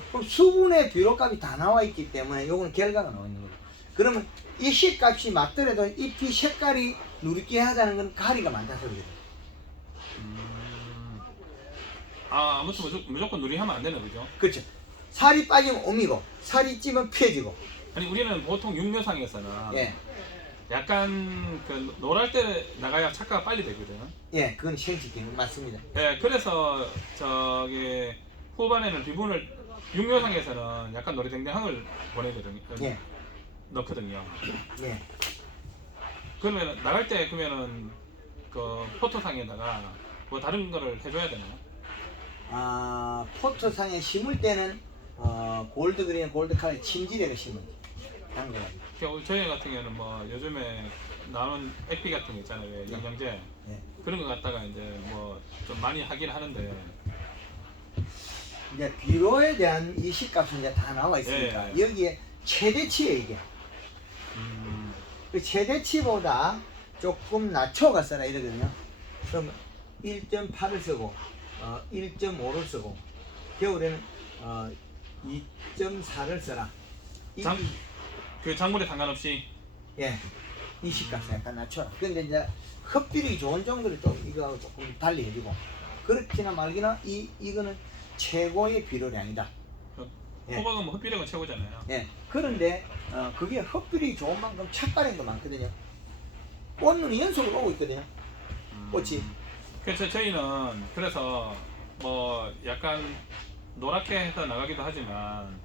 그럼 수분의 비료값이 다 나와 있기 때문에 요거는 결과가 나오는 거예요. 그러면 이 C값이 맞더라도 잎이 색깔이 누렇게 하자는 건 가리가 많다 소리거든요. 아, 아무튼 무조건 누리하면 안 되는 거죠. 그렇죠. 살이 빠지면 오미고 살이 찌면 피해지고. 아니 우리는 보통 육묘상에서는 예, 약간 그 노랄 때 나가야 착과가 빨리 되거든. 예, 그건 생식기는 맞습니다. 예, 그래서 저기 후반에는 비분을 육묘상에서는 약간 노래댕댕함을 보내거든요. 예, 넣거든요. 예. 그러면 나갈 때 그러면은 그 포토상에다가 뭐 다른 거를 해줘야 되나요? 아, 포토상에 심을 때는 골드 그린, 골드 칼 침지력을 심어요. 당근은. 그러니까 저희 같은 경우는 뭐 요즘에 나오는 에피 같은 거 있잖아요, 왜 영양제 예. 그런 거 갖다가 이제 뭐 좀 많이 하긴 하는데. 이제 비료에 대한 이 시값은 이제 다 나와 있으니까 예. 여기에 최대치에 이게 그 최대치보다 조금 낮춰가 써라 이러거든요. 그럼 1.8을 쓰고 1.5를 쓰고 겨울에는 2.4를 써라. 그 작물에 상관없이. 예, 이 시값을 약간 낮춰라. 근데 이제 흡비력이 좋은 정도를 좀 이거 조금 달리 해주고 그렇기나 말기나 이거는 최고의 비료량이다. 예. 호박은 뭐 흡비력은 최고잖아요. 예. 그런데 그게 흡비력이 좋은 만큼 착과량도 많거든요. 꽃눈이 연속으로 오고 있거든요. 꽃이. 그래서 저희는 그래서 뭐 약간 노랗게 해서 나가기도 하지만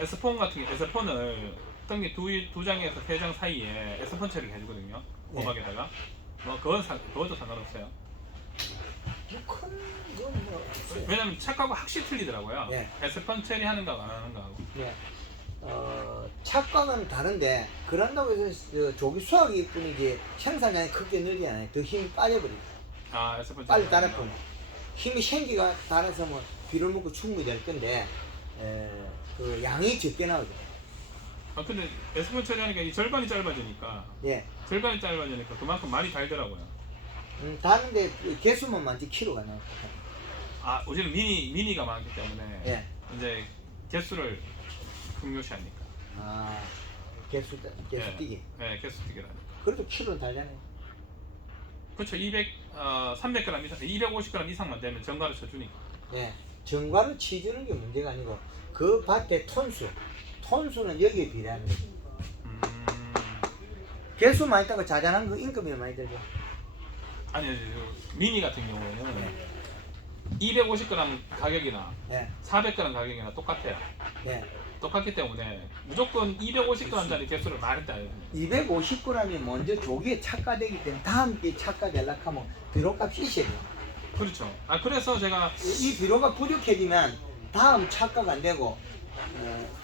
에스폰 같은 게 에스폰을 떡잎 두 장에서 세 장 사이에 에스폰 처리를 해주거든요. 호박에다가 뭐 그것도 상관없어요. 뭐 왜냐면 착하고 확실히 틀리더라고요. 예. 에스폰 처리하는 거하고 안 하는 거하고. 예. 착과는 다른데 그런다고 해서 조기 수확이 뿐이지 생산량이 크게 늘지 않아요. 더 힘이 빠져버리고 아, 에스폰 빨리 처리하는 따라붙어. 힘이 생기가 달아서 뭐 비를 먹고 충분히 될 건데 그 양이 적게 나오죠. 아 근데 에스폰 처리하니까 이 절반이 짧아지니까 예. 절반이 짧아지니까 그만큼 많이 달더라고요. 다른데 개수만 많지 키로가 나와요. 아, 우리는 미니가 많기 때문에 예. 이제 개수를 중요시하니까. 아, 개수 뛰기. 네, 개수 뛰기라니까. 그래도 키로 달잖아요. 그렇죠. 300g 이상, 250g 이상만 되면 정가를 쳐주니까. 예. 정과를 치주는 게 문제가 아니고 그 밭의 톤수는 여기에 비례하는 거죠. 개수 많이 따고 자잘한 거 인건비 많이 들죠. 아니, 미니 같은 경우에는 250g 가격이나 예. 400g 가격이나 똑같아요. 예. 똑같기 때문에 무조건 250g짜리 개수를 많이 따야 돼요. 250g이 먼저 조기에 착과되기 때문에 다음 게 착과되려고 하면 비료값이 있어야 돼요. 그렇죠. 아, 그래서 제가 이 비료가 부족해지면 다음 착과가 안 되고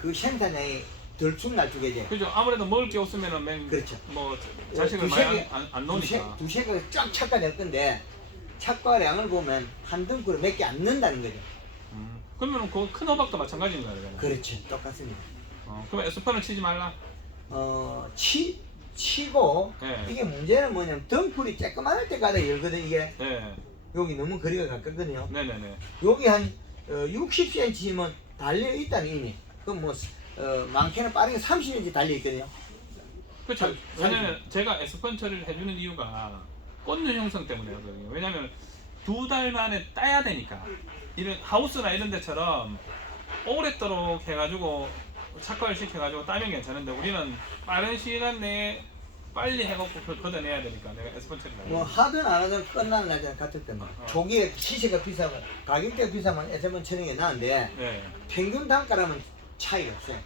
그 생산량이 들쭉날쭉해져요. 그죠. 아무래도 먹을 게 없으면은 그렇죠. 뭐 자식을 많이 안 놓으니까. 두세 개가 쫙 착과될 건데 착과량을 보면 한 등구로 몇 개 안 넣는다는 거죠. 그러면 그 큰 호박도 마찬가지인 거잖아요. 그렇죠. 똑같습니다. 그럼 에스펀을 치지 말라. 치고 네. 이게 문제는 뭐냐면 덩쿨이 쬐끄만할 때까지 열거든 이게. 네. 여기 너무 거리가 가깝거든요. 네네네. 여기 한 60cm면 달려 있다는 의미. 그럼 뭐 많게는 빠르게 30cm 달려 있거든요. 그렇죠. 왜냐면 제가 에스펀 처리를 해주는 이유가 꽃눈 형성 때문에 하거든요. 왜냐면 2달 만에 따야 되니까. 이런 하우스나 이런 데처럼 오랫도록 해가지고 착과를 시켜가지고 따면 괜찮은데 우리는 빠른 시간 내에 빨리 해갖고 걷어내야 되니까 내가 에스펀 처리를 뭐 하든 안 하든 끝나는 날짜는 같을 때만. 조기에 시세가 비싸면 가격대가 비싸면 에세번 쳐는 게 나은데 네. 평균 단가라면 차이가 없어요.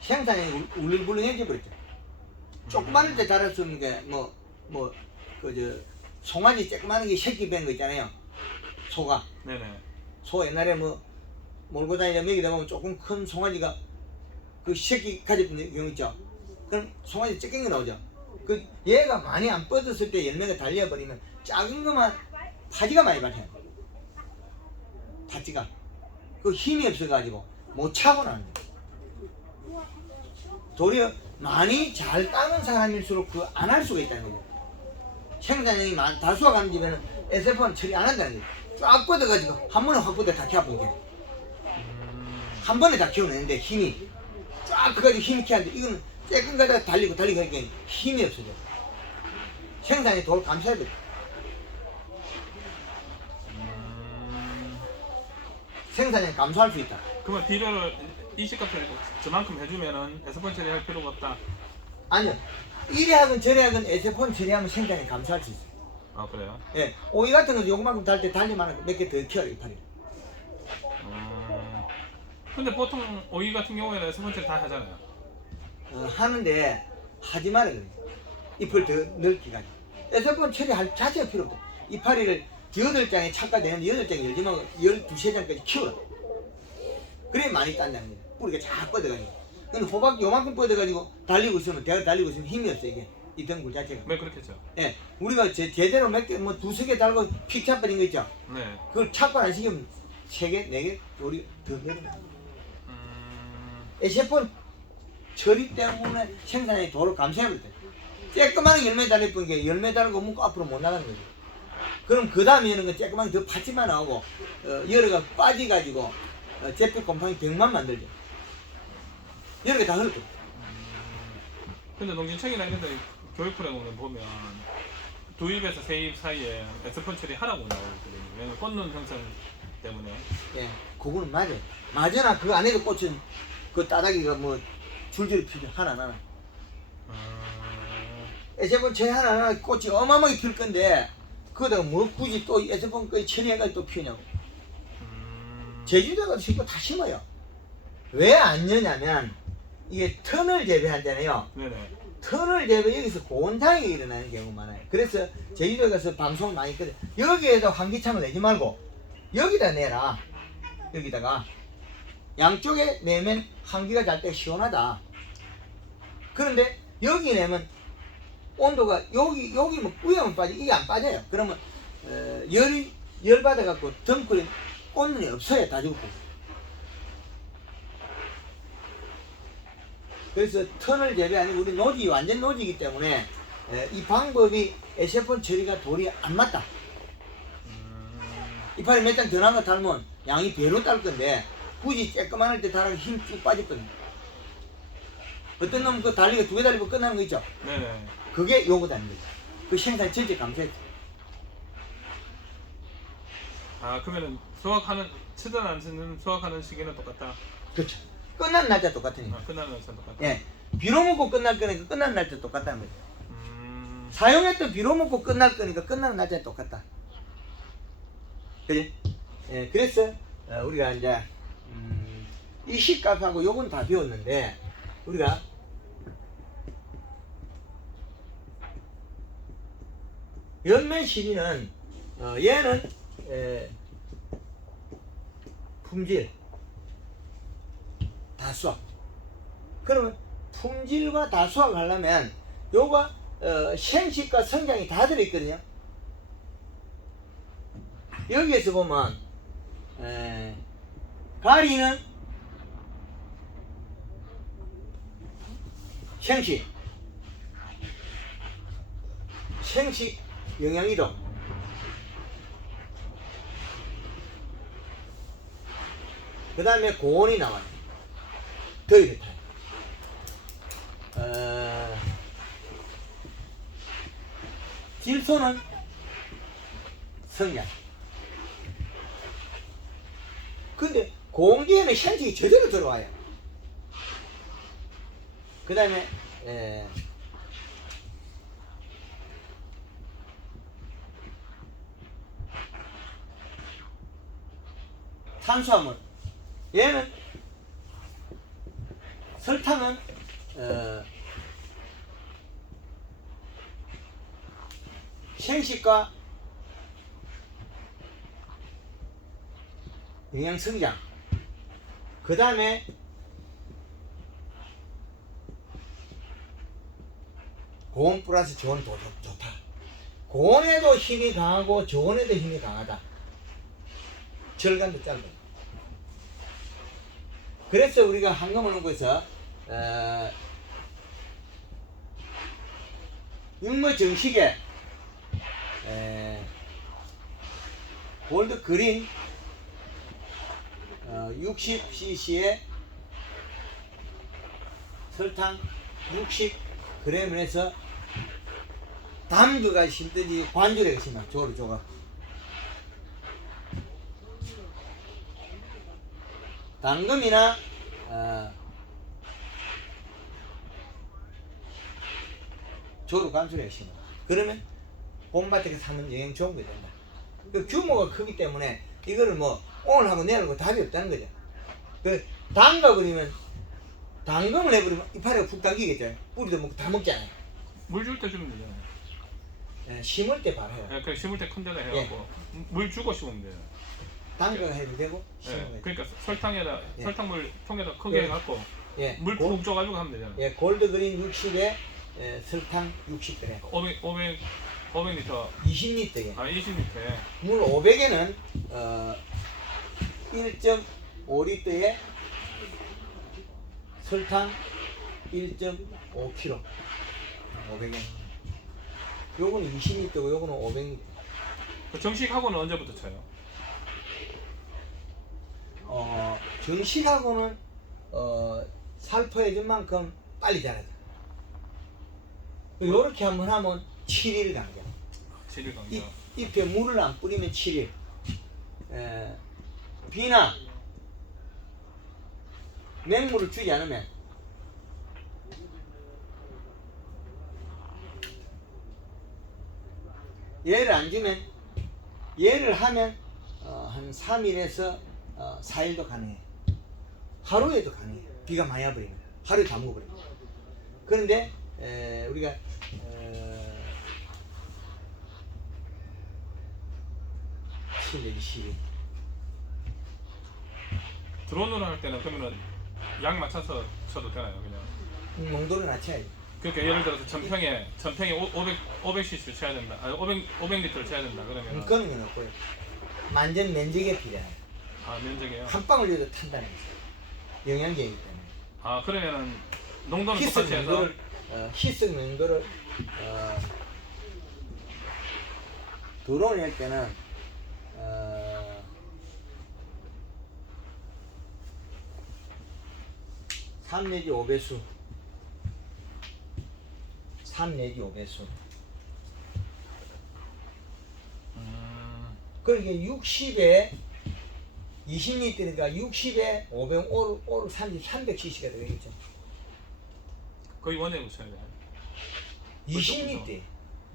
생산이 울렁불렁해져 버렸죠. 조그마한 데 자랄 수 있는 게 송아지 조그마한 게 새끼 뺀 거 있잖아요. 소가. 네네. 소 옛날에 뭐 몰고 다니다 먹이다 보면 조금 큰 송아지가 그 새끼 가졌던 경우 있죠. 그럼 송아지 작은 게 나오죠. 그 얘가 많이 안 뻗었을 때 열매가 달려버리면 작은 것만 파지가 많이 발혀요. 파지가. 그 힘이 없어가지고 못 차고 나는 거예요. 도리어 많이 잘 따는 사람일수록 그 안 할 수가 있다는 거죠. 생산량이 다수가 가는 집에는 SF는 처리 안 한다는 거죠. 쫙 뻗어가지고 한 번에 확 뻗어 다 키워버리게. 한 번에 다 키워내는데 힘이 쫙 그가지고 힘이 키하는데 이거는 쬐끔 가다가 달리고 하니까 힘이 없어져. 생산이 도를 감싸야 돼. 생산량 감소할 수 있다. 그러면 비료를 이식값을 저만큼 해주면은 에스폰 처리할 필요가 없다. 아니요. 이래 하건 저래 하건 에세폰 처리하면 생산량이 감소할 수 있어요. 아 그래요? 예. 오이 같은 거 요만큼 달 때 달리만 몇 개 더 키워야 이파리. 근데 보통 오이 같은 경우에는 에스폰 처리 다 하잖아요. 하는데 하지 말아요. 잎을 더 넓게 가지고. 에세폰 처리할 자체가 필요 없다. 이파리를 8장에 착가되는데 8장에 열지 말고 12~13장까지 키워라. 그래 많이 딴다는 거예요. 뿌리가 쫙 뻗어가지고. 근데 호박 요만큼 뻗어가지고 달리고 있으면 대가 달리고 있으면 힘이 없어 이게 이 덩굴 자체가. 네 그렇겠죠. 예, 우리가 제대로 몇 개 뭐 2~3개 달고 픽 차버린 거 있죠. 네. 그걸 착관 안 시키면 3개, 4개, 우리 더 늘어나. 에세폰 처리 때문에 생산량이 도로 감소해버렸대. 쬐끄만 열매 달릴 뿐이게 열매 달고 묶고 앞으로 못 나가는 거지. 그럼 그 다음에는 그 쬐끄만 더 파치만 나오고 열어가 빠져가지고 제필 곰팡이 100만 만들죠. 여러 개 다 흘렀거든. 근데 농진청이나 이런 데 교육 프로그램을 보면 두 잎에서 세 잎 사이에 에스폰 처리 하라고 나오거든요. 왜냐면 꽃눈 형성 때문에. 예, 그거는 맞아요. 맞으나 그 안에도 꽃은 그 따닥이가 뭐 줄줄이 피죠. 하나하나. 에세폰 처리 하나하나 꽃이 어마어마하게 필 건데 그거다가 뭐 굳이 또 에세폰 거의 처리해가지고 또 피우냐고. 제주도가 심고 다 심어요. 왜 안 여냐면 이게 턴을 재배한다네요. 네네. 턴을 재배 여기서 곤탕이 일어나는 경우가 많아요. 그래서 제주도에 가서 방송을 많이 했거든. 여기에다 환기창을 내지 말고 여기다 내라. 여기다가 양쪽에 내면 환기가 잘 때 시원하다. 그런데 여기 내면 온도가 여기 뭐 위험은 빠지 이게 안 빠져요. 그러면 열 받아갖고 덩굴에 꽃눈이 없어요. 다 죽고. 그래서 턴을 재배하니 우리 노지 완전 노지이기 때문에 이 방법이 에세폰 처리가 도리 안 맞다. 이파리 몇 장 더 나은 거 달면 양이 배로 딸 건데 굳이 쬐끄만 할 때 달아서 힘 쭉 빠졌거든요. 어떤 놈은 그 달리고 2개 달리고 끝나는 거 있죠? 네네. 그게 요거다는 거죠. 그 생산 전체 감소했죠. 아 그러면은 수확하는 치든 안 치든 수확하는 시기는 똑같다. 그렇죠. 끝난 날짜 똑같으니까. 끝나는 날짜 똑같다. 예. 비로 먹고 끝날 거니까 끝나는 날짜 똑같다는 거죠. 사용했던 비로 먹고 끝날 거니까 끝나는 날짜 똑같다. 그지? 예, 그래서 우리가 이제 이 시값하고 요건 다 배웠는데 우리가 연면 시비는 얘는 품질 다수학. 그러면 품질과 다수학 하려면 요거 생식과 성장이 다 들어있거든요. 여기에서 보면 가리는 생식 영양이동, 그 다음에 고온이 나와요. 더위를 타요. 질소는 성장. 근데 공기에는 생식이 제대로 들어와요. 그 다음에 탄수화물. 얘는 설탕은 생식과 영양 성장. 그 다음에 고온 플러스 저온 도 좋다. 고온에도 힘이 강하고 저온에도 힘이 강하다. 절간도 짧아요. 그래서 우리가 황금을 넣고서 육모 정식에 골드 그린 60cc에 설탕 60g을 해서 담그가 심든지 관절에 심어 조가 당금이나 조로 간수를 심어. 그러면 봄밭에 사면 영양 좋은 게 된다. 그 규모가 크기 때문에 이거를 뭐 오늘 하고 내일 하고 답이 없다는 거죠. 그 담가버리면 당금을 해버리면 이파리가 푹 당기겠죠. 뿌리도 먹고 다 먹잖아요. 물 줄 때 주면 되잖아요. 예, 심을 때 바라요. 예, 그 심을 때 큰 데다 해갖고 물 주고 심으면 돼요. 담가 해도 되고 심으면 예, 되고. 그러니까 설탕에다 예. 설탕물 통에다 크게 해갖고 예, 물 푹 줘가지고 하면 되잖아요. 예, 골드 그린 60에 설탕 60g. 500리터 20리터에. 20리터에 물 500에는 1.5리터에 설탕 1.5kg. 500엔. 요거는 20리터고 요거는 500리터. 그 정식하고는 언제부터 쳐요? 정식하고는 살포해준 만큼 빨리 자라죠. 요렇게 한번 하면 7일 간격. 7일 간격. 잎에 물을 안 뿌리면 7일. 비나 맹물을 주지 않으면 얘를 안 주면 얘를 하면 한 3일에서 4일도 가능해. 하루에도 가능해. 비가 많이 와버리면 하루에 다 먹어버립니다. 그런데 우리가 7 내지 12 드론으로 할 때는 그러면은 양 맞춰서 쳐도 되나요, 그냥? 농도를 낮춰야지. 그러니까 예를 들어서 전평에 500cc를 쳐야 된다. 아니 500리터를 쳐야 된다. 그러면 그런 건 없고요. 만전 면적에 필요해요. 면적이에요. 한 방울 줘도 탄다는 거죠. 영양제이기 때문에. 그러면은 농도는 희석 똑같이 해서 농도를 희석 농도를 드론일 때는 3 내지 5배수 3 내지 5배수 그러니까 60에 20리터니까 60에 500 올 300cc가 되겠죠. 거의 원액으로 쳐야 돼요. 20리터.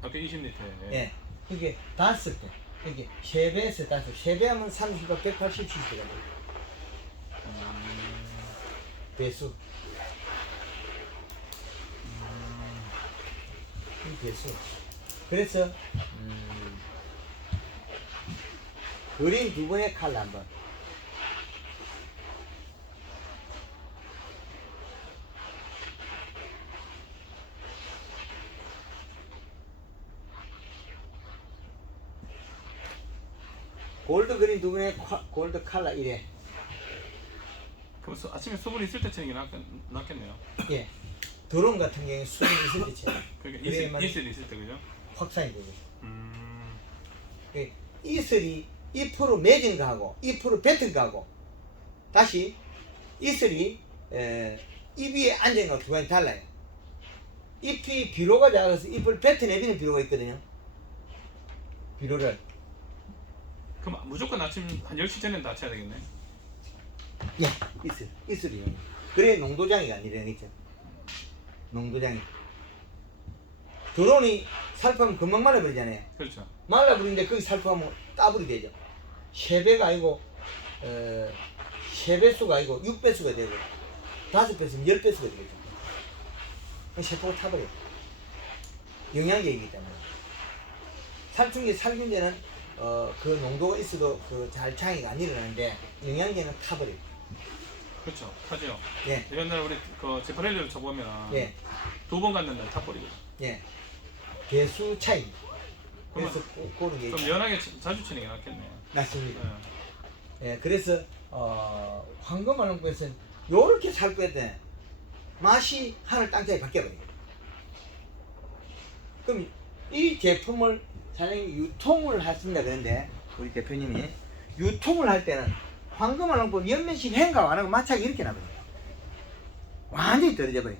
아까 20리터에. 예. 그게 5배. 그게 3배에서 5배. 3배 하면 30과 180cc가 돼요. 배수. 이 배수. 그래서 그린 두 번의 칼 한번. 골드 그린 두 번의 골드 칼라 1회. 그럼 아침에 수분 있을 때 치는 게 낫겠네요. 예. 드론 같은 경우에 수분이 있을 때 쳐요. 그러니까 그래야만 이슬 있을 때 그죠? 확산이 되죠. 음. 이슬이 잎으로 맺은 거하고 잎으로 뱉은 거하고 다시 이슬이 잎 위에 앉은 거하고 두 가지 달라요. 잎이 비로가 작아서 잎을 뱉어내비는 비로가 있거든요. 비로를. 그럼 무조건 아침 한 10시 전에 다 쳐야 되겠네. 예, 이슬이요. 그래 농도장이가 아니라니까. 농도장이. 드론이 살포하면 금방 말라버리잖아요. 그렇죠. 말라버리는데 거기 살포하면 따블이 되죠. 3배가 아니고 3배수가 아니고 6배수가 되고 5배수면 10배수가 되겠죠. 세포가 타버려요. 영양제이기 때문에. 살충제, 살균제는 그 농도가 있어도 그 잘 창이가 안 일어나는데 영양제는 타버려요. 그렇죠. 타죠. 예. 옛날에 우리 그 제파렐리를 쳐보면 예. 2번 갔는데 타버리고. 예. 배수 차이. 그러면 그래서 그런 게 좀 있죠. 연하게 자주 치는 게 낫겠네. 맞습니다. 예. 예, 그래서 황금알롱구에서는 요렇게 살 거야 돼. 맛이 하늘 땅차에 바뀌어버려. 그럼 이 제품을 사장님이 유통을 하신다 그런데 우리 대표님이 유통을 할 때는 황금알 농법 연면식 행가 안 하고 마차기 이렇게 나버려요. 완전히 떨어져 버려요.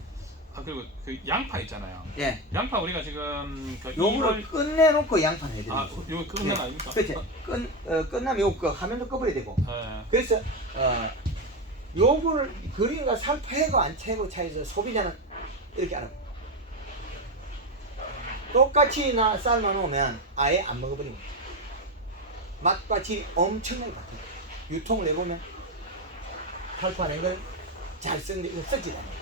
아 그리고 그 양파 있잖아요. 예. 양파 우리가 지금 그 요거를 끝내놓고 양파를 해야 아 돼요. 요거 끝난 거 아닙니까? 그치. 끝나면 요거 화면도 꺼버려야 되고. 예. 그래서 요거를 그린과 살 패고 안 패고 차이에서 소비자는 이렇게 알아. 똑같이 삶아 놓으면 아예 안 먹어버립니다. 맛과 질이 엄청나게 바뀌어요. 유통을 해보면 살파낸 걸 잘 쓰는데 이거 쓰지도 않아요.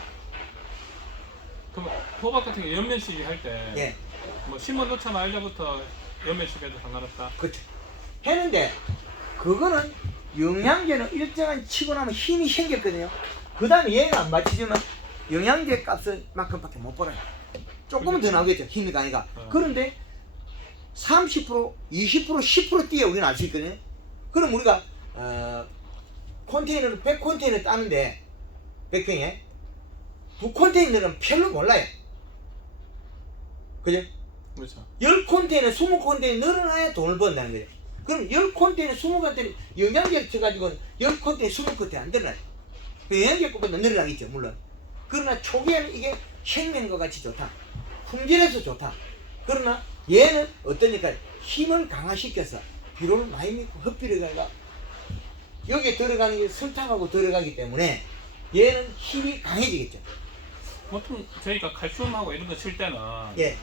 그럼 호박 같은 게 연면시기 할 때 예. 뭐 심어 놓자 말자부터 연면시기해도 상관없다. 그렇죠. 했는데 그거는 영양제는 일정한 치고 나면 힘이 생겼거든요. 그 다음에 얘가 안 맞춰주면 영양제 값을 만큼밖에 못 벌어요. 조금은 더 나오겠죠. 힘이 가니까. 그런데 30%, 20%, 10% 뛰어 우리는 알 수 있거든요. 그럼 우리가 컨테이너를 100컨테이너 따는데 100평에 2컨테이너는 별로 몰라요. 그죠? 그렇죠. 10컨테이너, 20컨테이너 늘어나야 돈을 번다는 거예요. 그럼 10컨테이너, 20컨테이너 영양제를 쳐가지고 10컨테이너, 20컨테이너 안 늘어나요. 그 영양제 것보다 늘어나겠죠, 물론. 그러나 초기에는 이게 생명과 같이 좋다. 품질에서 좋다. 그러나 얘는 어떠니까 힘을 강화시켜서 비료를 많이 믿고 흡비료가 여기에 들어가는 게 설탕하고 들어가기 때문에 얘는 힘이 강해지겠죠. 보통 저희가 칼슘하고 이런 거 칠 때는 예.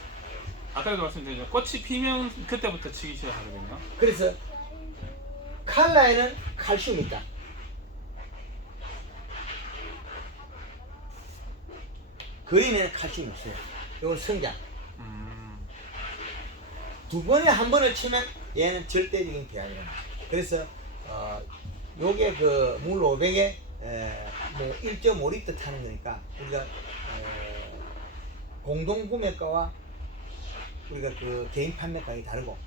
아까도 말씀드렸죠. 꽃이 피면 그때부터 치기 시작하거든요. 그래서 칼라에는 칼슘이 있다. 그린에는 칼슘이 없어요. 이건 성장. 두 번에 한 번을 치면 얘는 절대적인 배합이라. 그래서 요게 그 물 500에 뭐 1.5리터 타는 거니까 우리가 공동 구매가와 우리가 그 개인 판매 가격이 다르고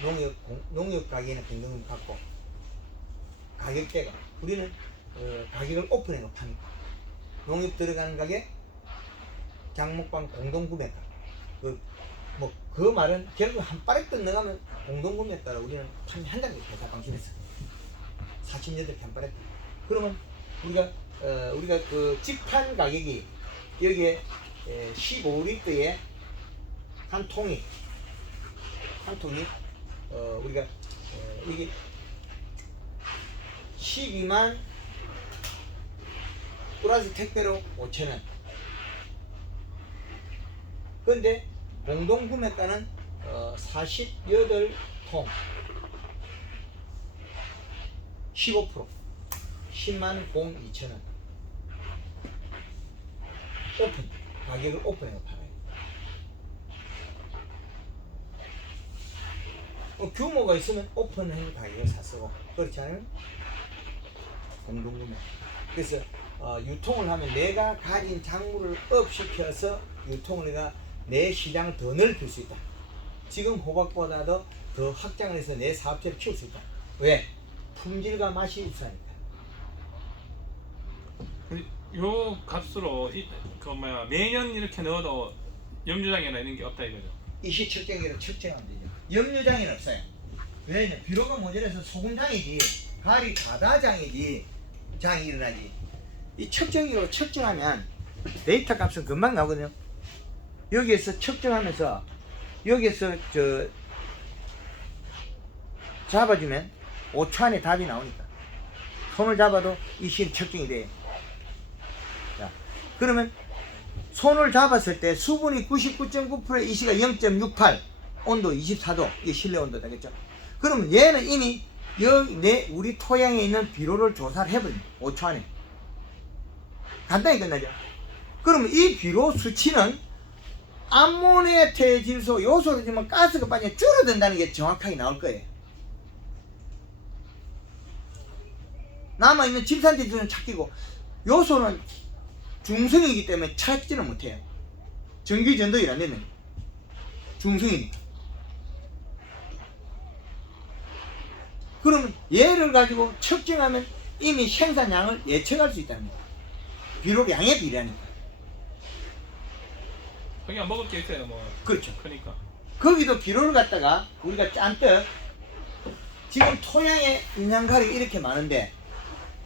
농협 가격에는 변동을 갖고 가격대가 우리는 가격을 오픈해서 팝니다. 농협 들어가는 가격 장목방 공동 구매가 그 말은 결국 한 빠렛돈 넣어가면 공동 구매가로 우리는 판매한다는 거예요. 회사 방침에서 48개 한 빠렛돈. 그러면 우리가 그 직판 가격이 여기에 15리터에 한 통이 우리가 이게 12만 플러스 택배로 5,000원. 근데 공동 구매가는 48통 15% 10만 02,000원. 오픈 가격을 오픈해서 팔아요. 규모가 있으면 오픈한 가격을 샀고 그렇지 않으면 공동구매. 그래서 유통을 하면 내가 가진 작물을 업시켜서 유통을 해가 내 시장을 더 넓힐 수 있다. 지금 호박보다도 더 확장을 해서 내 사업체를 키울 수 있다. 왜? 품질과 맛이 우수하니까. 요 값으로 매년 이렇게 넣어도 염류장애나 이런 게 없다 이거죠. 이시 측정기로 측정하면 되죠. 염류장애는 없어요. 왜냐면 비료가 모자라서 소금장이지 가리 가다장이지 장이 일어나지. 이 측정기로 측정하면 데이터 값은 금방 나오거든요. 여기에서 측정하면서 여기에서 잡아주면 5초 안에 답이 나오니까 손을 잡아도 이 시는 측정이 돼요. 자, 그러면 손을 잡았을 때 수분이 99.9%에 이 시가 0.68 온도 24도 이게 실내 온도 되겠죠. 그러면 얘는 이미 우리 토양에 있는 비료를 조사를 해버립니다. 5초 안에 간단히 끝나죠. 그러면 이 비료 수치는 암모니아 질소 요소를 주면 가스가 빠지면 줄어든다는 게 정확하게 나올 거예요. 남아있는 집산지들은 찾기고 요소는 중성이기 때문에 찾지는 못해요. 전기전도율 안 되면 중성이니까. 그러면 얘를 가지고 측정하면 이미 생산량을 예측할 수 있다는 거예요. 비료 양에 비례하니까. 그냥 먹을 게 있어요 뭐. 그렇죠. 그러니까. 거기도 비료를 갖다가 우리가 잔뜩 지금 토양에 인산가리 이렇게 많은데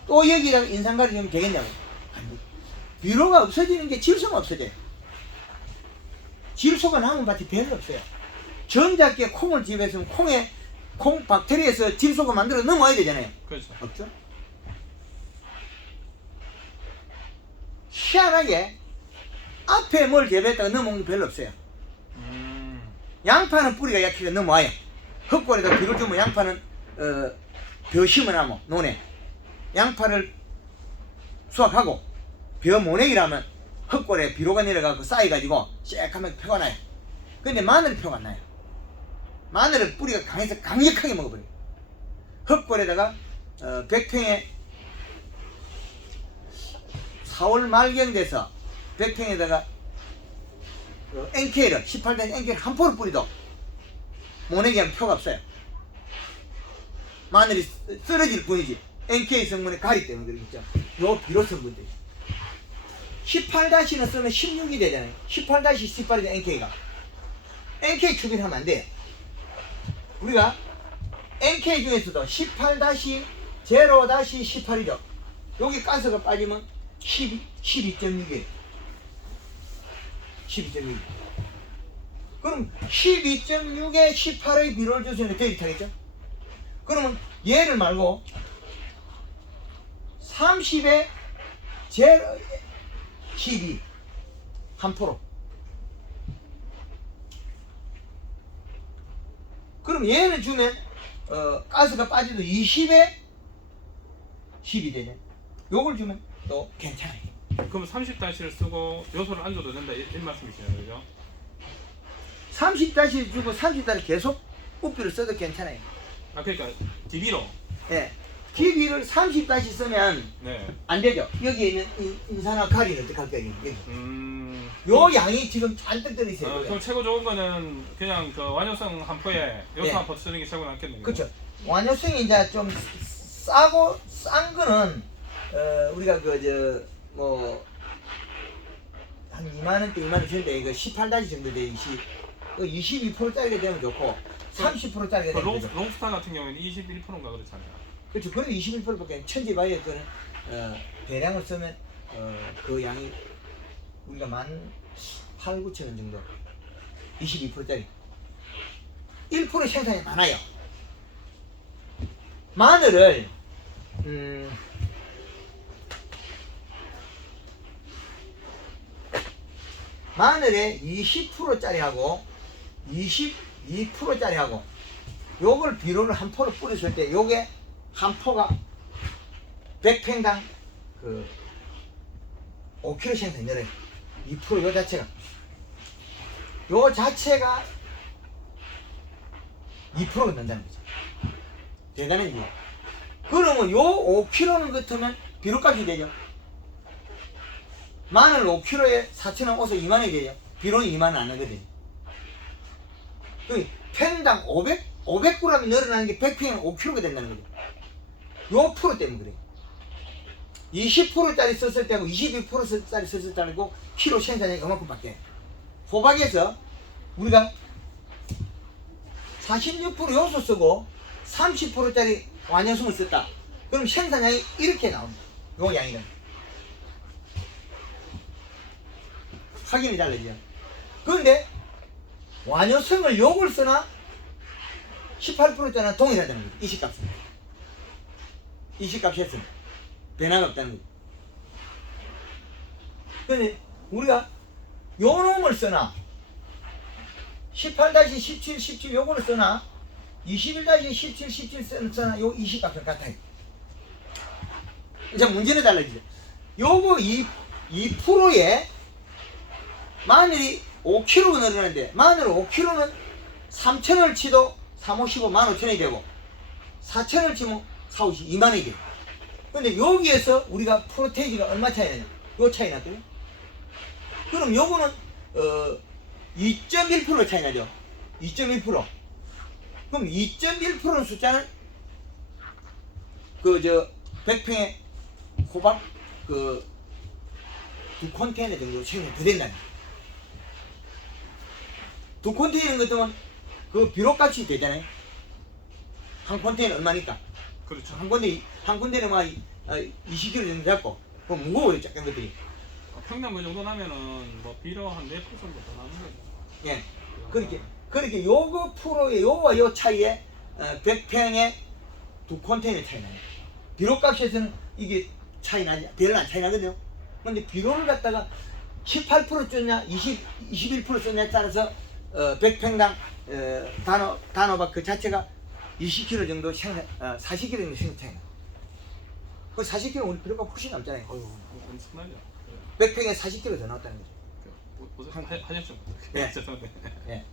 또 여기다가 인산가리 좀 되겠냐고. 안 돼. 비료가 없어지는 게 질소가 없어져요. 질소가 남은 밭이 별로 없어요. 전작게 콩을 집에서 콩에 콩 박테리아에서 질소가 만들어 넘어와야 되잖아요. 그렇죠. 없죠? 희한하게 앞에 뭘 재배했다가 넘어온 게 별로 없어요. 양파는 뿌리가 약해서 넘어와요. 흙골에다 비료 주면 양파는 벼 심어나면 논에 양파를 수확하고 벼 모내기라면 흙골에 비료가 내려가고 쌓여가지고 쎄하면 표가 나요. 근데 마늘은 표가 안 나요. 마늘은 뿌리가 강해서 강력하게 먹어버려요. 흙골에다가 100평에 4월 말경 돼서 100평에다가 NK를 18단 NK를 한 포를 뿌리도 모내기 하면 표가 없어요. 마늘이 쓰러질 뿐이지 NK 성분의 가리 때문에 그러겠죠. 요 비료 성분들 18-는 쓰면 16이 되잖아요. 18-18이 돼 NK가. NK 추출하면 안 돼요. 우리가 NK 중에서도 18-0-18이죠. 여기 가스가 빠지면 12.6이에요. 12.6. 그럼 12.6에 18의 비료를 줘서 데이터겠죠? 그러면 얘를 말고 30에 12 한 프로. 그럼 얘를 주면 가스가 빠져도 20에 10이 되네. 요걸 주면 또 괜찮아요. 그럼 30-를 쓰고 요소를 안 줘도 된다 이 말씀이시네요, 그죠? 30-를 주고 30-를 계속 우비를 써도 괜찮아요. 아 그러니까 DB로. 예. DB를 30- 쓰면 네. 안 되죠. 여기에 있는 인산화 가리는 어떡할 거예요? 여기. 요 양이 지금 잔뜩 들어있어요. 그럼 최고 좋은 거는 그냥 그 완효성 한 포에 요소 네. 한 포 쓰는 게 최고 낫겠네요. 그렇죠. 완효성이 이제 좀 싸고 싼 거는 우리가 뭐 한 2만원대 2만원 주는데 이거 18- 정도 돼 22%짜리가 되면 좋고 30%짜리가 되면 좋고. 롱스타 같은 경우에는 21%인가 그렇잖아요. 그렇죠. 그래도 21%밖에 천지바이에 그는 대량을 쓰면 그 양이 우리가 18,000-9,000원 정도 22%짜리 1% 생산이 많아요. 마늘을 마늘에 20%짜리하고 22%짜리하고 요걸 비료를 한 포를 뿌렸을 때 요게 한 포가 100평당 그 5kg 생산이 늘어요. 2% 요 자체가 2%가 는다는 거죠. 대단한 이유. 그러면 요 5kg는 같으면 비료값이 되죠. 마늘 5kg에 4,000원 오서 2만원이 되죠. 비료는 2만원 안 하거든요. 그 평당 500g이 늘어나는 게 100평에 5kg가 된다는 거죠. 요 프로 때문에 그래요. 20%짜리 썼을 때하고 22%짜리 썼을 때하고 키로 생산량이 이만큼 바뀌어요. 호박에서 우리가 46% 요소 쓰고 30%짜리 완효성을 썼다. 그럼 생산량이 이렇게 나옵니다. 요 양이는. 확연히 달라지죠. 그런데 완효성을 요걸 쓰나 18%짜리 동일하다는 거죠. 이식값은. 이식값 했으면 변화가 없다는 거죠. 근데 우리가 요 놈을 쓰나 18-17, 17 요거를 쓰나 21-17, 17 쓰나 요 이식값은 같아요. 이제 문제는 달라지죠. 요거 2%에 마늘이 5kg가 늘어나는데 마늘 5kg는 3,000원을 치도 3,515, 15,000원이 되고 4,000원을 치면 4,520, 2만원이 돼요. 근데 여기에서 우리가 프로테이지가 얼마 차이 나냐? 요 차이 나거든요. 그럼 요거는 2.1% 차이 나죠. 2.1%. 그럼 2.1%는 숫자는 100평에 호박 두 컨테이너 정도 생산 더 된다는 거예요. 두 컨테이너 같으면 그 비료값이 되잖아요. 한 컨테이너 얼마니까? 그렇죠. 한 군데는 막 20kg 정도 잡고 그럼 무거워요 작은 것들이. 평당 그 정도 나면은 뭐 비료 한 4% 정도 더 나는 거죠. 예. 그렇게 요거 프로의 요와 요 차이에 100평에 두 컨테이너 차이 나요. 비료값에서는 이게 차이 나지 별로 안 차이 나거든요. 근데 비료를 갖다가 18% 줬냐 21% 줬냐에 따라서 100평당 단호박 그 자체가 20kg 정도 생산 40kg 정도 생산 차이 나. 그 40kg 우리 비료값 훨씬 남잖아요. 어휴, 엄청나죠. 100평에 40kg 더 나왔다는 거죠. 하십시오. 예. 죄송한데. 예.